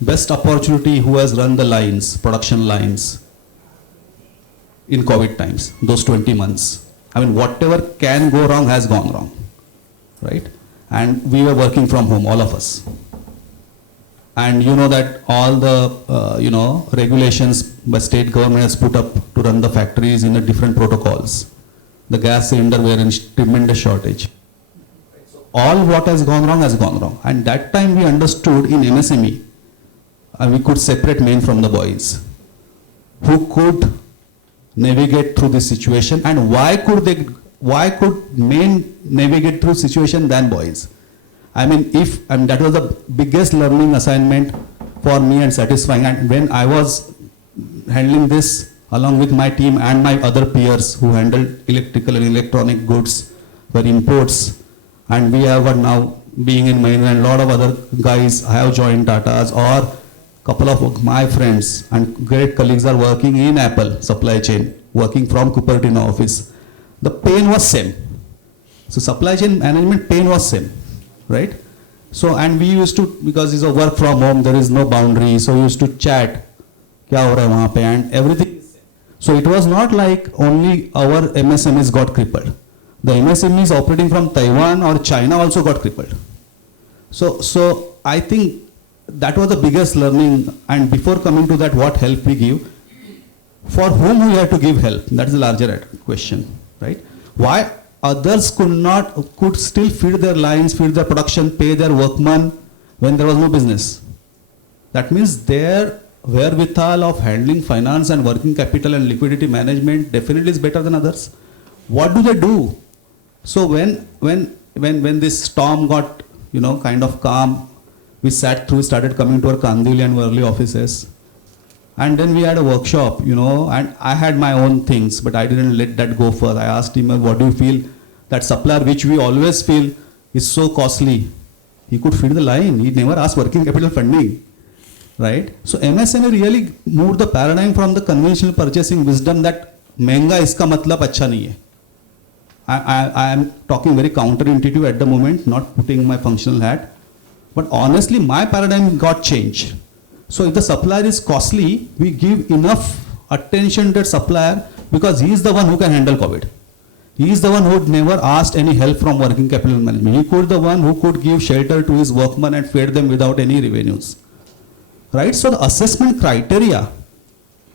best opportunity who has run the lines, production lines in COVID times, those 20 months. I mean, whatever can go wrong has gone wrong, right? And we were working from home, all of us. And you know that all the, regulations by state government has put up to run the factories in the different protocols. The gas cylinder were in tremendous shortage. All what has gone wrong has gone wrong. And that time we understood in MSME, we could separate men from the boys who could navigate through this situation. And why could men navigate through situation than boys? I mean, that was the biggest learning assignment for me and satisfying. And when I was handling this along with my team and my other peers who handled electrical and electronic goods for imports, and we have now being in Mahindra and a lot of other guys have joined Tata's, or couple of my friends and great colleagues are working in Apple supply chain, working from Cupertino office. The pain was same. So supply chain management pain was same, right? So, and we used to, because it's a work from home, there is no boundary, so we used to chat, kya ho raha hai wahan pe, and everything is same. So it was not like only our MSMEs got crippled. The MSMEs operating from Taiwan or China also got crippled. So I think that was the biggest learning. And before coming to that, what help we give, for whom we have to give help, that is a larger question, right? Why others could still feed their lines, feed their production, pay their workmen when there was no business? That means their wherewithal of handling finance and working capital and liquidity management definitely is better than others. What do they do? So when this storm got, kind of calm, we sat through, started coming to our Kandivali and Worli offices. And then we had a workshop, and I had my own things, but I didn't let that go first. I asked him, what do you feel? That supplier, which we always feel is so costly, he could feed the line. He never asked working capital funding, right? So MSME really moved the paradigm from the conventional purchasing wisdom that महंगा इसका मतलब अच्छा नहीं है. I am talking very counterintuitive at the moment, not putting my functional hat. But honestly, my paradigm got changed. So if the supplier is costly, we give enough attention to that supplier because he is the one who can handle COVID. He is the one who never asked any help from working capital management. He could the one who could give shelter to his workmen and feed them without any revenues. Right? So the assessment criteria,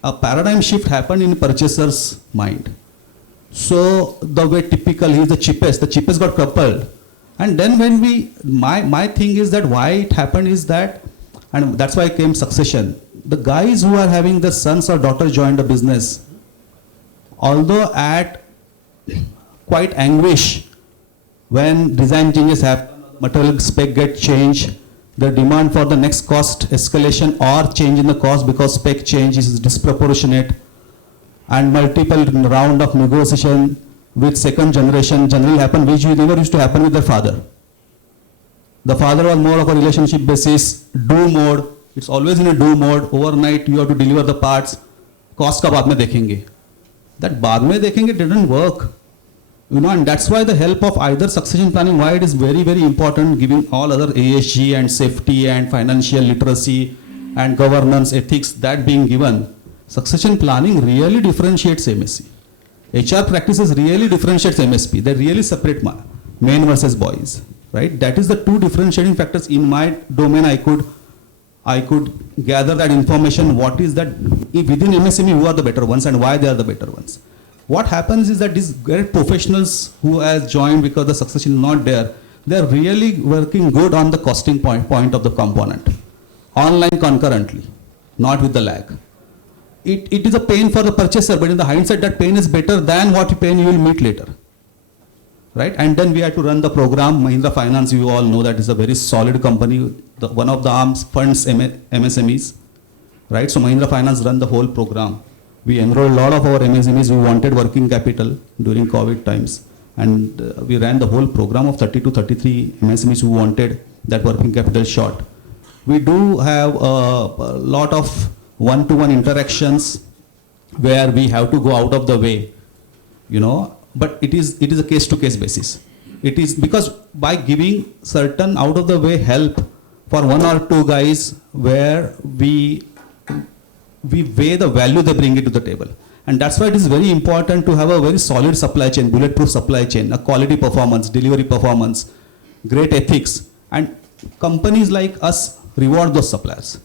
a paradigm shift happened in purchaser's mind. So the way typical, he is the cheapest got coupled. And then when my thing is that why it happened is that, and that's why came succession. The guys who are having their sons or daughters join the business, although at quite anguish when design changes happen, material spec get changed, the demand for the next cost escalation or change in the cost because spec change is disproportionate, and multiple round of negotiation with second generation generally happen, which never used to happen with the father. The father was more of a relationship basis, do mode. It's always in a do mode. Overnight you have to deliver the parts. Cost का बाद में देखेंगे. That बाद में देखेंगे didn't work. And that's why the help of either succession planning, why it is very, very important, giving all other ASG and safety and financial literacy and governance ethics, that being given. Succession planning really differentiates MSc. HR practices really differentiates MSP. They really separate men versus boys. Right? That is the two differentiating factors in my domain. I could gather that information. What is that within MSME? Who are the better ones and why they are the better ones? What happens is that these great professionals who has joined because the succession is not there, they are really working good on the costing point of the component, online concurrently, not with the lag. It is a pain for the purchaser, but in the hindsight, that pain is better than what pain you will meet later. Right? And then we had to run the program. Mahindra Finance, you all know that is a very solid company. One of the arms funds MSMEs. Right? So Mahindra Finance run the whole program. We enrolled a lot of our MSMEs who wanted working capital during COVID times. And we ran the whole program of 30 to 33 MSMEs who wanted that working capital short. We do have a lot of one-to-one interactions where we have to go out of the way, but it is a case-to-case basis. It is because by giving certain out-of-the-way help for one or two guys where we weigh the value they bring it to the table. And that's why it is very important to have a very solid supply chain, bulletproof supply chain, a quality performance, delivery performance, great ethics. And companies like us reward those suppliers.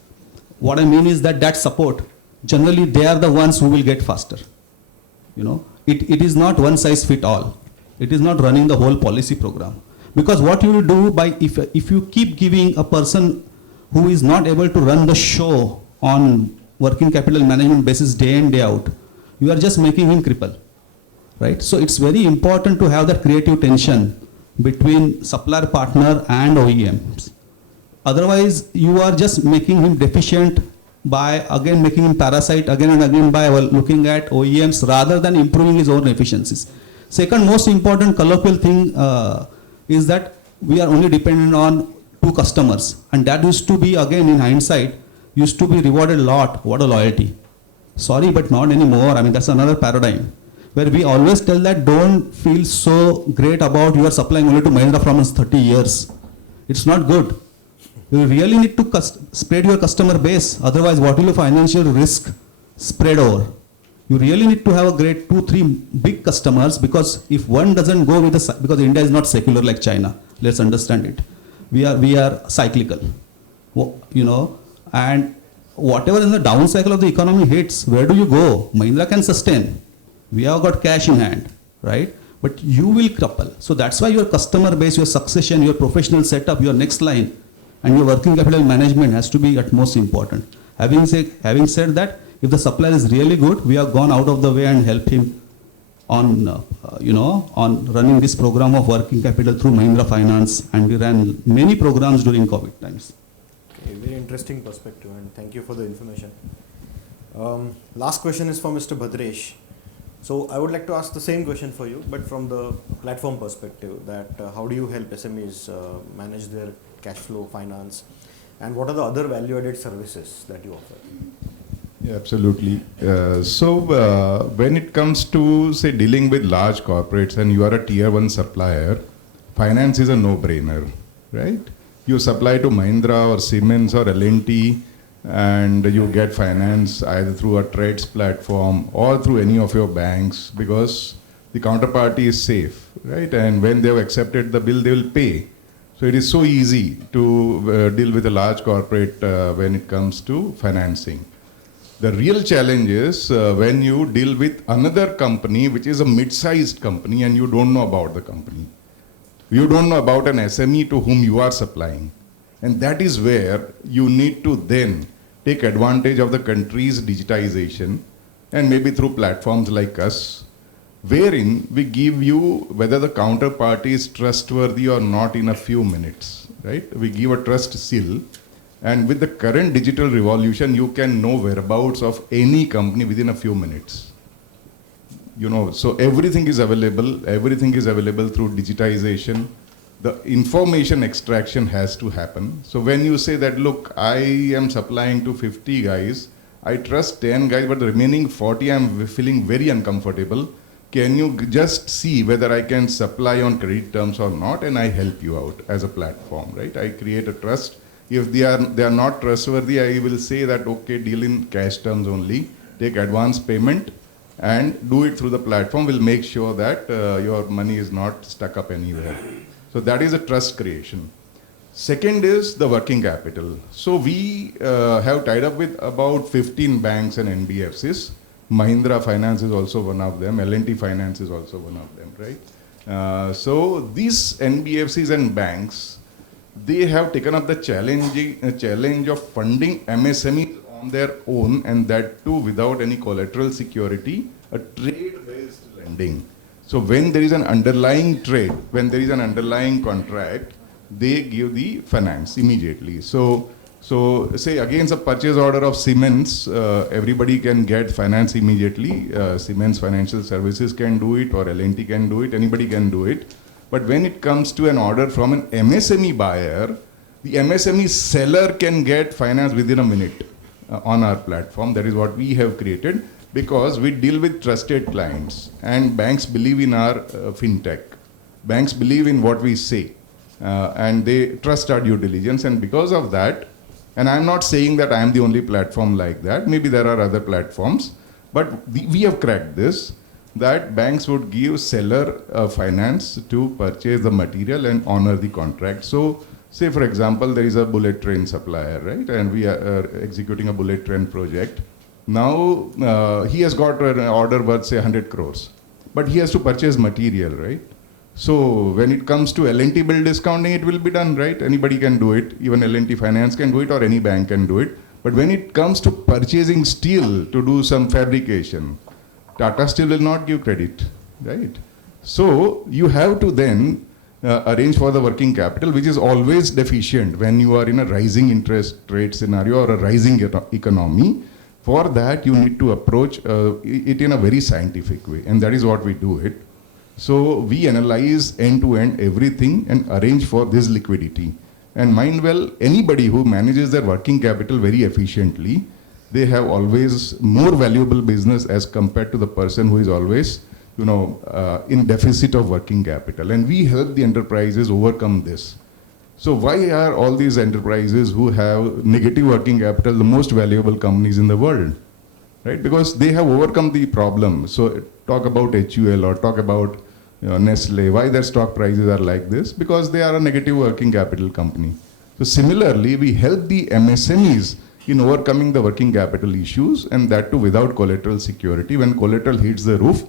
What I mean is that support, generally they are the ones who will get faster. It is not one size fit all. It is not running the whole policy program. Because what you will do if you keep giving a person who is not able to run the show on working capital management basis day in, day out, you are just making him cripple. Right? So it's very important to have that creative tension between supplier partner and OEMs. Otherwise, you are just making him deficient by again making him parasite again and again by looking at OEMs rather than improving his own efficiencies. Second most important colloquial thing is that we are only dependent on two customers, and that used to be, again in hindsight, used to be rewarded a lot. What a loyalty. Sorry, but not anymore. I mean, that's another paradigm where we always tell that don't feel so great about you are supplying only to Mahindra from 30 years. It's not good. You really need to spread your customer base. Otherwise, what will your financial risk spread over? You really need to have a great 2-3 big customers, because if one doesn't go with because India is not secular like China. Let's understand it. We are cyclical. you know, and whatever in the down cycle of the economy hits, where do you go? Mahindra can sustain. We have got cash in hand, right? But you will couple. So that's why your customer base, your succession, your professional setup, your next line, and your working capital management has to be at most important. Having said that, if the supplier is really good, we have gone out of the way and helped him on, on running this program of working capital through Mahindra Finance, and we ran many programs during COVID times. Okay, very interesting perspective, and thank you for the information. Last question is for Mr. Bhadresh. So I would like to ask the same question for you, but from the platform perspective, that how do you help SMEs manage their cash flow, finance, and what are the other value-added services that you offer? Yeah, absolutely. When it comes to, say, dealing with large corporates and you are a tier 1 supplier, finance is a no-brainer, right? You supply to Mahindra or Siemens or L&T, and you get finance either through a trades platform or through any of your banks, because the counterparty is safe, right? And when they have accepted the bill, they will pay. So it is so easy to deal with a large corporate when it comes to financing. The real challenge is when you deal with another company which is a mid-sized company and you don't know about the company. You don't know about an SME to whom you are supplying. And that is where you need to then take advantage of the country's digitization, and maybe through platforms like us, wherein we give you whether the counterparty is trustworthy or not in a few minutes, right? We give a trust seal, and with the current digital revolution, you can know whereabouts of any company within a few minutes. You know, so everything is available through digitization. The information extraction has to happen. So when you say that, look, I am supplying to 50 guys, I trust 10 guys, but the remaining 40 I'm feeling very uncomfortable. Can you just see whether I can supply on credit terms or not, and I help you out as a platform, right? I create a trust. If they are not trustworthy, I will say that, okay, deal in cash terms only, take advance payment, and do it through the platform. We'll make sure that your money is not stuck up anywhere. So that is a trust creation. Second is the working capital. So we have tied up with about 15 banks and NBFCs. Mahindra Finance is also one of them. L&T Finance is also one of them, right? So these NBFCs and banks, they have taken up the challenge of funding MSMEs on their own, and that too without any collateral security, a trade-based lending. So when there is an underlying trade, when there is an underlying contract, they give the finance immediately. So say against a purchase order of Siemens, everybody can get finance immediately. Siemens Financial Services can do it, or L&T can do it, anybody can do it. But when it comes to an order from an MSME buyer, the MSME seller can get finance within a minute on our platform. That is what we have created, because we deal with trusted clients, and banks believe in our fintech. Banks believe in what we say, and they trust our due diligence. And because of that, and I'm not saying that I'm the only platform like that, maybe there are other platforms, but we have cracked this, that banks would give seller finance to purchase the material and honor the contract. So say for example, there is a bullet train supplier, right? And we are executing a bullet train project. Now he has got an order worth say 100 crores, but he has to purchase material, right? So when it comes to L&T bill discounting, it will be done, right? Anybody can do it, even L&T Finance can do it, or any bank can do it. But when it comes to purchasing steel to do some fabrication, Tata Steel will not give credit, right? So you have to then arrange for the working capital, which is always deficient when you are in a rising interest rate scenario or a rising economy. For that, you need to approach it in a very scientific way, and that is what we do it. So we analyze end-to-end everything and arrange for this liquidity. And mind well, anybody who manages their working capital very efficiently, they have always more valuable business as compared to the person who is always, in deficit of working capital. And we help the enterprises overcome this. So why are all these enterprises who have negative working capital the most valuable companies in the world? Right? Because they have overcome the problem. So talk about HUL or talk about Nestle. Why their stock prices are like this? Because they are a negative working capital company. So similarly, we help the MSMEs in overcoming the working capital issues, and that too without collateral security. When collateral hits the roof,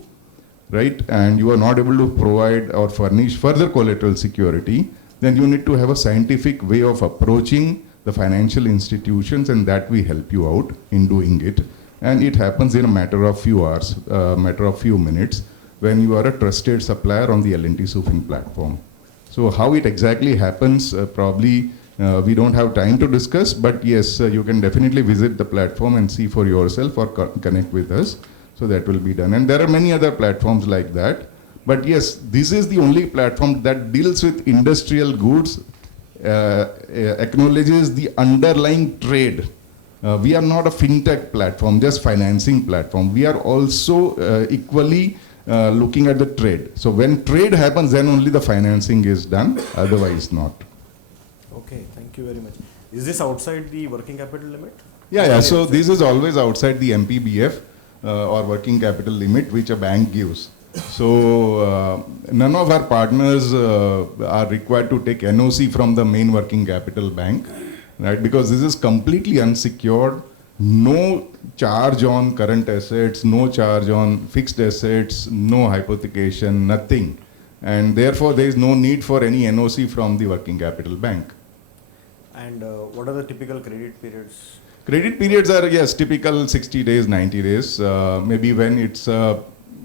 right, and you are not able to provide or furnish further collateral security, then you need to have a scientific way of approaching the financial institutions, and that we help you out in doing it. And it happens in a matter of few hours, matter of few minutes, when you are a trusted supplier on the L&T Sufin platform. So how it exactly happens, probably we don't have time to discuss, but yes, you can definitely visit the platform and see for yourself or connect with us. So that will be done. And there are many other platforms like that. But yes, this is the only platform that deals with industrial goods, acknowledges the underlying trade. We are not a fintech platform, just financing platform. We are also equally looking at the trade. So when trade happens, then only the financing is done, otherwise not. Okay, thank you very much. Is this outside the working capital limit? Yeah. So this is always outside the MPBF or working capital limit which a bank gives. So none of our partners are required to take NOC from the main working capital bank, right? Because this is completely unsecured, no charge on current assets, no charge on fixed assets, no hypothecation, nothing. And therefore there is no need for any NOC from the working capital bank. And what are the typical credit periods? Credit periods are, yes, typical 60 days, 90 days. Maybe when it's a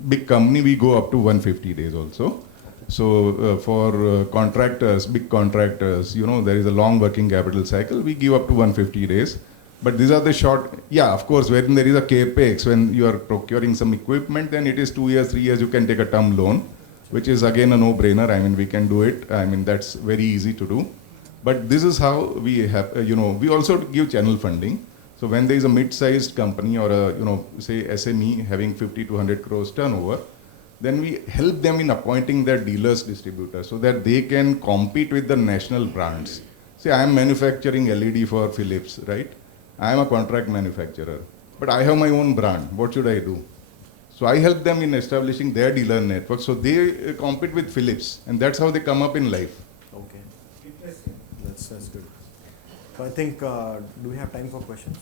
big company, we go up to 150 days also. So for contractors, big contractors, you know, there is a long working capital cycle, we give up to 150 days. But these are the short, yeah, of course, when there is a capex, when you are procuring some equipment, then it is 2 years, 3 years, you can take a term loan, which is again a no-brainer. I mean, we can do it. I mean, that's very easy to do. But this is how we have, you know, we also give channel funding. So when there is a mid-sized company or a, you know, say SME having 50 to 100 crores turnover, then we help them in appointing their dealers, distributors, so that they can compete with the national brands. Say I am manufacturing LED for Philips, right? I am a contract manufacturer, but I have my own brand. What should I do? So I help them in establishing their dealer network. So they compete with Philips, and that's how they come up in life. Okay. That's good. So I think, do we have time for questions?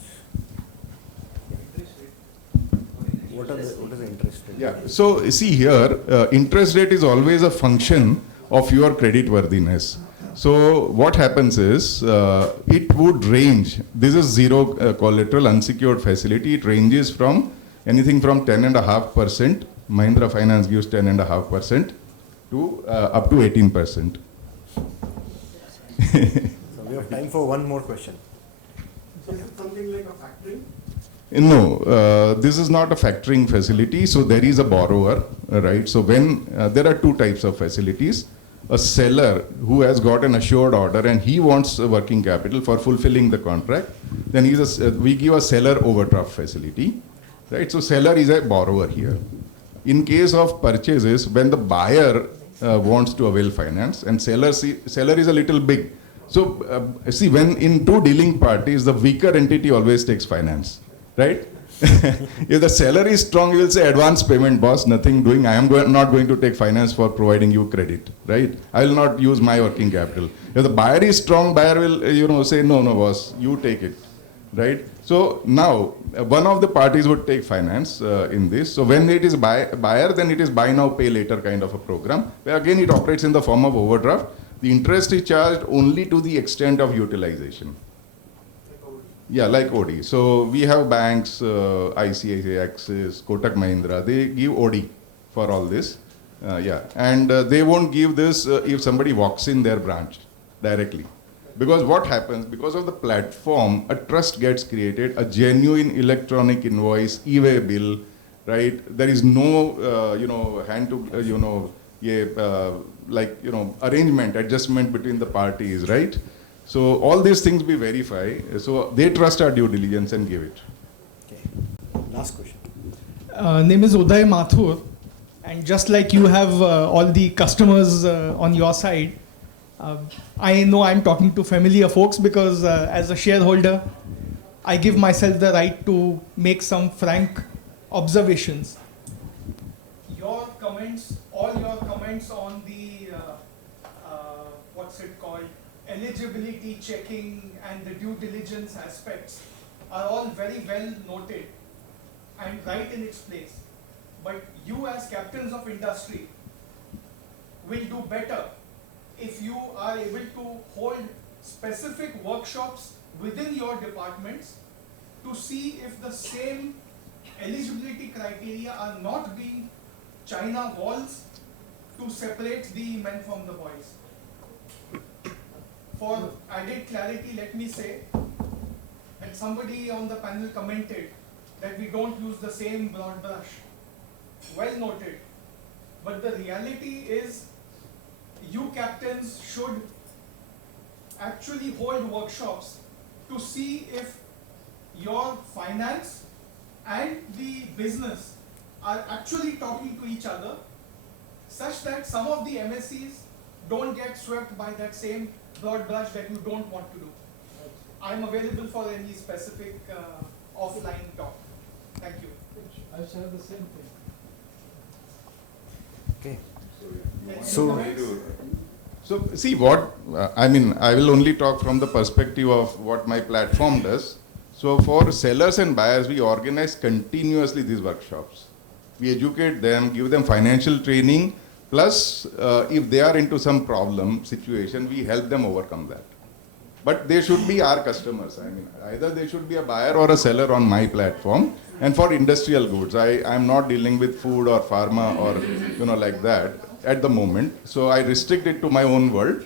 What is the interest rate? Yeah. So see here, interest rate is always a function of your credit worthiness. So what happens is, it would range. This is zero collateral unsecured facility. It ranges from anything from 10.5%. Mahindra Finance gives 10.5% to up to 18%. So we have time for one more question. So is it something like a factoring? No, this is not a factoring facility. So there is a borrower, right? So when there are two types of facilities. A seller who has got an assured order and he wants working capital for fulfilling the contract, then we give a seller overdraft facility, right? So seller is a borrower here. In case of purchases, when the buyer wants to avail finance and seller is a little big. So see, when in two dealing parties, the weaker entity always takes finance, right? If the seller is strong, he will say advance payment, boss, nothing doing. I am not going to take finance for providing you credit, right? I will not use my working capital. If the buyer is strong, buyer will, say, no, boss, you take it, right? So now, one of the parties would take finance in this. So when it is buyer, then it is buy now, pay later kind of a program, where again it operates in the form of overdraft. The interest is charged only to the extent of utilization. Yeah, like OD. So we have banks, ICICI, Axis, Kotak Mahindra, they give OD for all this. And they won't give this if somebody walks in their branch directly. Because what happens, because of the platform, a trust gets created, a genuine electronic invoice, e-way bill, right? There is no, hand to, arrangement, adjustment between the parties, right? So all these things we verify. So they trust our due diligence and give it. Okay. Last question. Name is Uday Mathur, and just like you have all the customers on your side, I know I'm talking to familiar folks because as a shareholder, I give myself the right to make some frank observations. Your comments, all your comments on the what's it called, eligibility checking and the due diligence aspects are all very well noted and right in its place. But you as captains of industry will do better if you are able to hold specific workshops within your departments to see if the same eligibility criteria are not being China walls to separate the men from the boys. For added clarity, let me say that somebody on the panel commented that we don't use the same broad brush. Well noted. But the reality is you captains should actually hold workshops to see if your finance and the business are actually talking to each other such that some of the MSCs don't get swept by that same broad brush that you don't want to do. I'm available for any specific offline talk. Thank you. I share the same thing. Okay. Any So- comments? So see what, I mean, I will only talk from the perspective of what my platform does. So for sellers and buyers, we organize continuously these workshops. We educate them, give them financial training, plus if they are into some problem situation, we help them overcome that. But they should be our customers. I mean, either they should be a buyer or a seller on my platform. And for industrial goods, I am not dealing with food or pharma or like that at the moment. So I restrict it to my own world.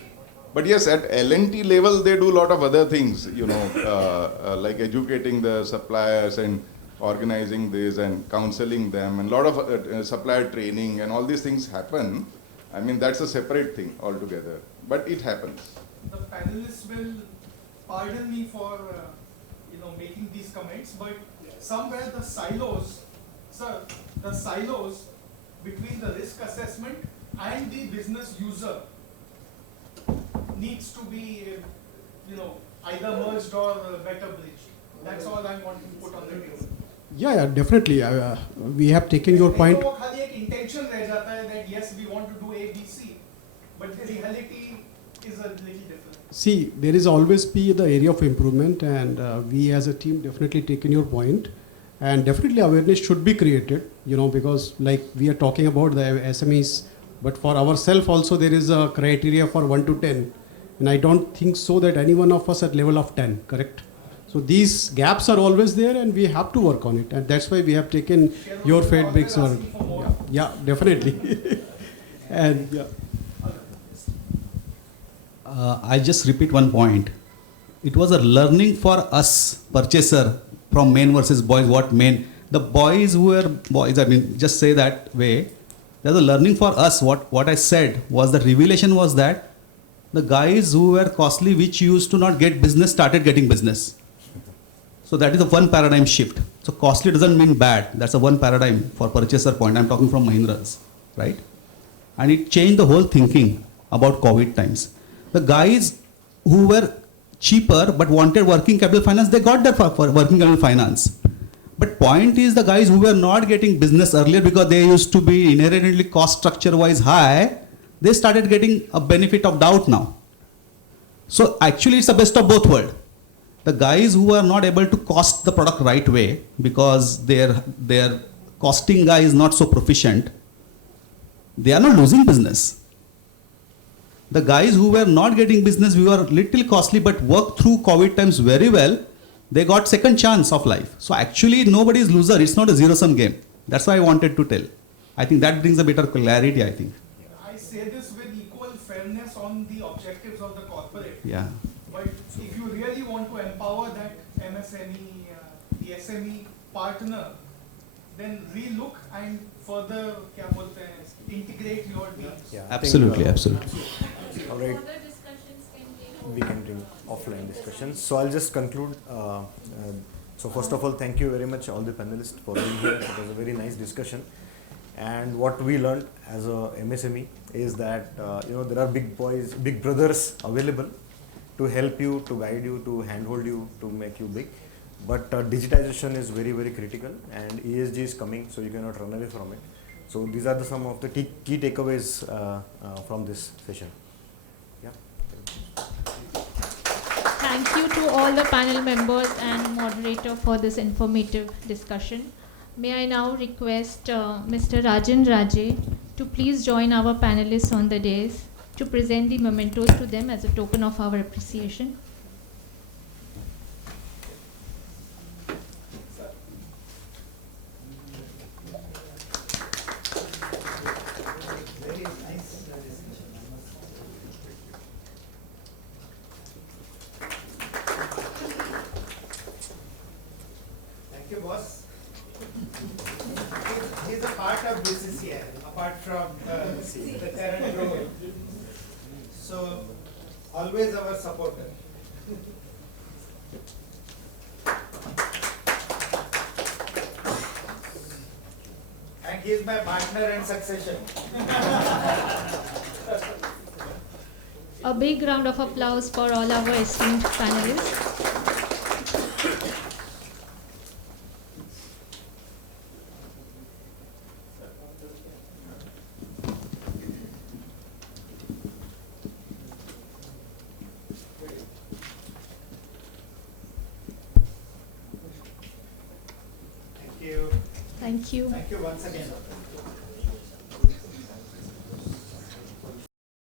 But yes, at L&T level, they do a lot of other things, like educating the suppliers and organizing this and counseling them, and a lot of supplier training and all these things happen. I mean, that's a separate thing altogether, but it happens. The panelists will pardon me for making these comments, but somewhere the silos, sir, the silos between the risk assessment and the business user needs to be either merged or better bridged. That's all I want to put on the table. Yeah, definitely. We have taken your point. तो खाली एक intention रह जाता है that yes, we want to do A, B, C, but the reality is a little different. See, there is always be the area of improvement, and we as a team definitely taken your point, and definitely awareness should be created, because like we are talking about the SMEs, but for ourselves also there is a criteria for 1 to 10, and I don't think so that any one of us at level of 10, correct? So these gaps are always there, and we have to work on it, and that's why we have taken your feedback. Yeah, definitely. And yeah. I just repeat one point. It was a learning for us, purchaser, from men versus boys, what men. The boys who were boys, I mean, just say that way. There's a learning for us. What I said was the revelation was that the guys who were costly, which used to not get business, started getting business. So that is the one paradigm shift. So costly doesn't mean bad. That's a one paradigm for purchaser point. I'm talking from Mahindras, right? And it changed the whole thinking about COVID times. The guys who were cheaper but wanted working capital finance, they got that for working capital finance. But point is the guys who were not getting business earlier because they used to be inherently cost structure wise high, they started getting a benefit of doubt now. So actually it's the best of both worlds. The guys who are not able to cost the product right way because their costing guy is not so proficient, they are not losing business. The guys who were not getting business, we were little costly but worked through COVID times very well, they got second chance of life. So actually nobody is loser, it's not a zero-sum game. That's why I wanted to tell. I think that brings a better clarity, I think. I say this with equal fairness on the objectives of the corporate. Yeah. But if you really want to empower that MSME, the SME partner, then relook and further integrate your teams. Yeah, Absolutely, absolutely. All right. Further discussions can take We can bring offline discussions. So I'll just conclude. So first of all, thank you very much all the panelists for being here. It was a very nice discussion. And what we learned as a MSME is that there are big boys, big brothers available to help you, to guide you, to handhold you, to make you big. But digitization is very, very critical, and ESG is coming, so you cannot run away from it. So these are some of the key takeaways from this session. Yeah. all the panel members and moderator for this informative discussion. May I now request Mr. Rajan Raje to please join our panelists on the dais to present the mementos to them as a token of our appreciation. Thank you, boss. He's a part of BCCI, apart from the current role. So, always our supporter. And he is my partner in succession. A big round of applause for all our esteemed panelists. Thank you. Thank you. Thank you once again.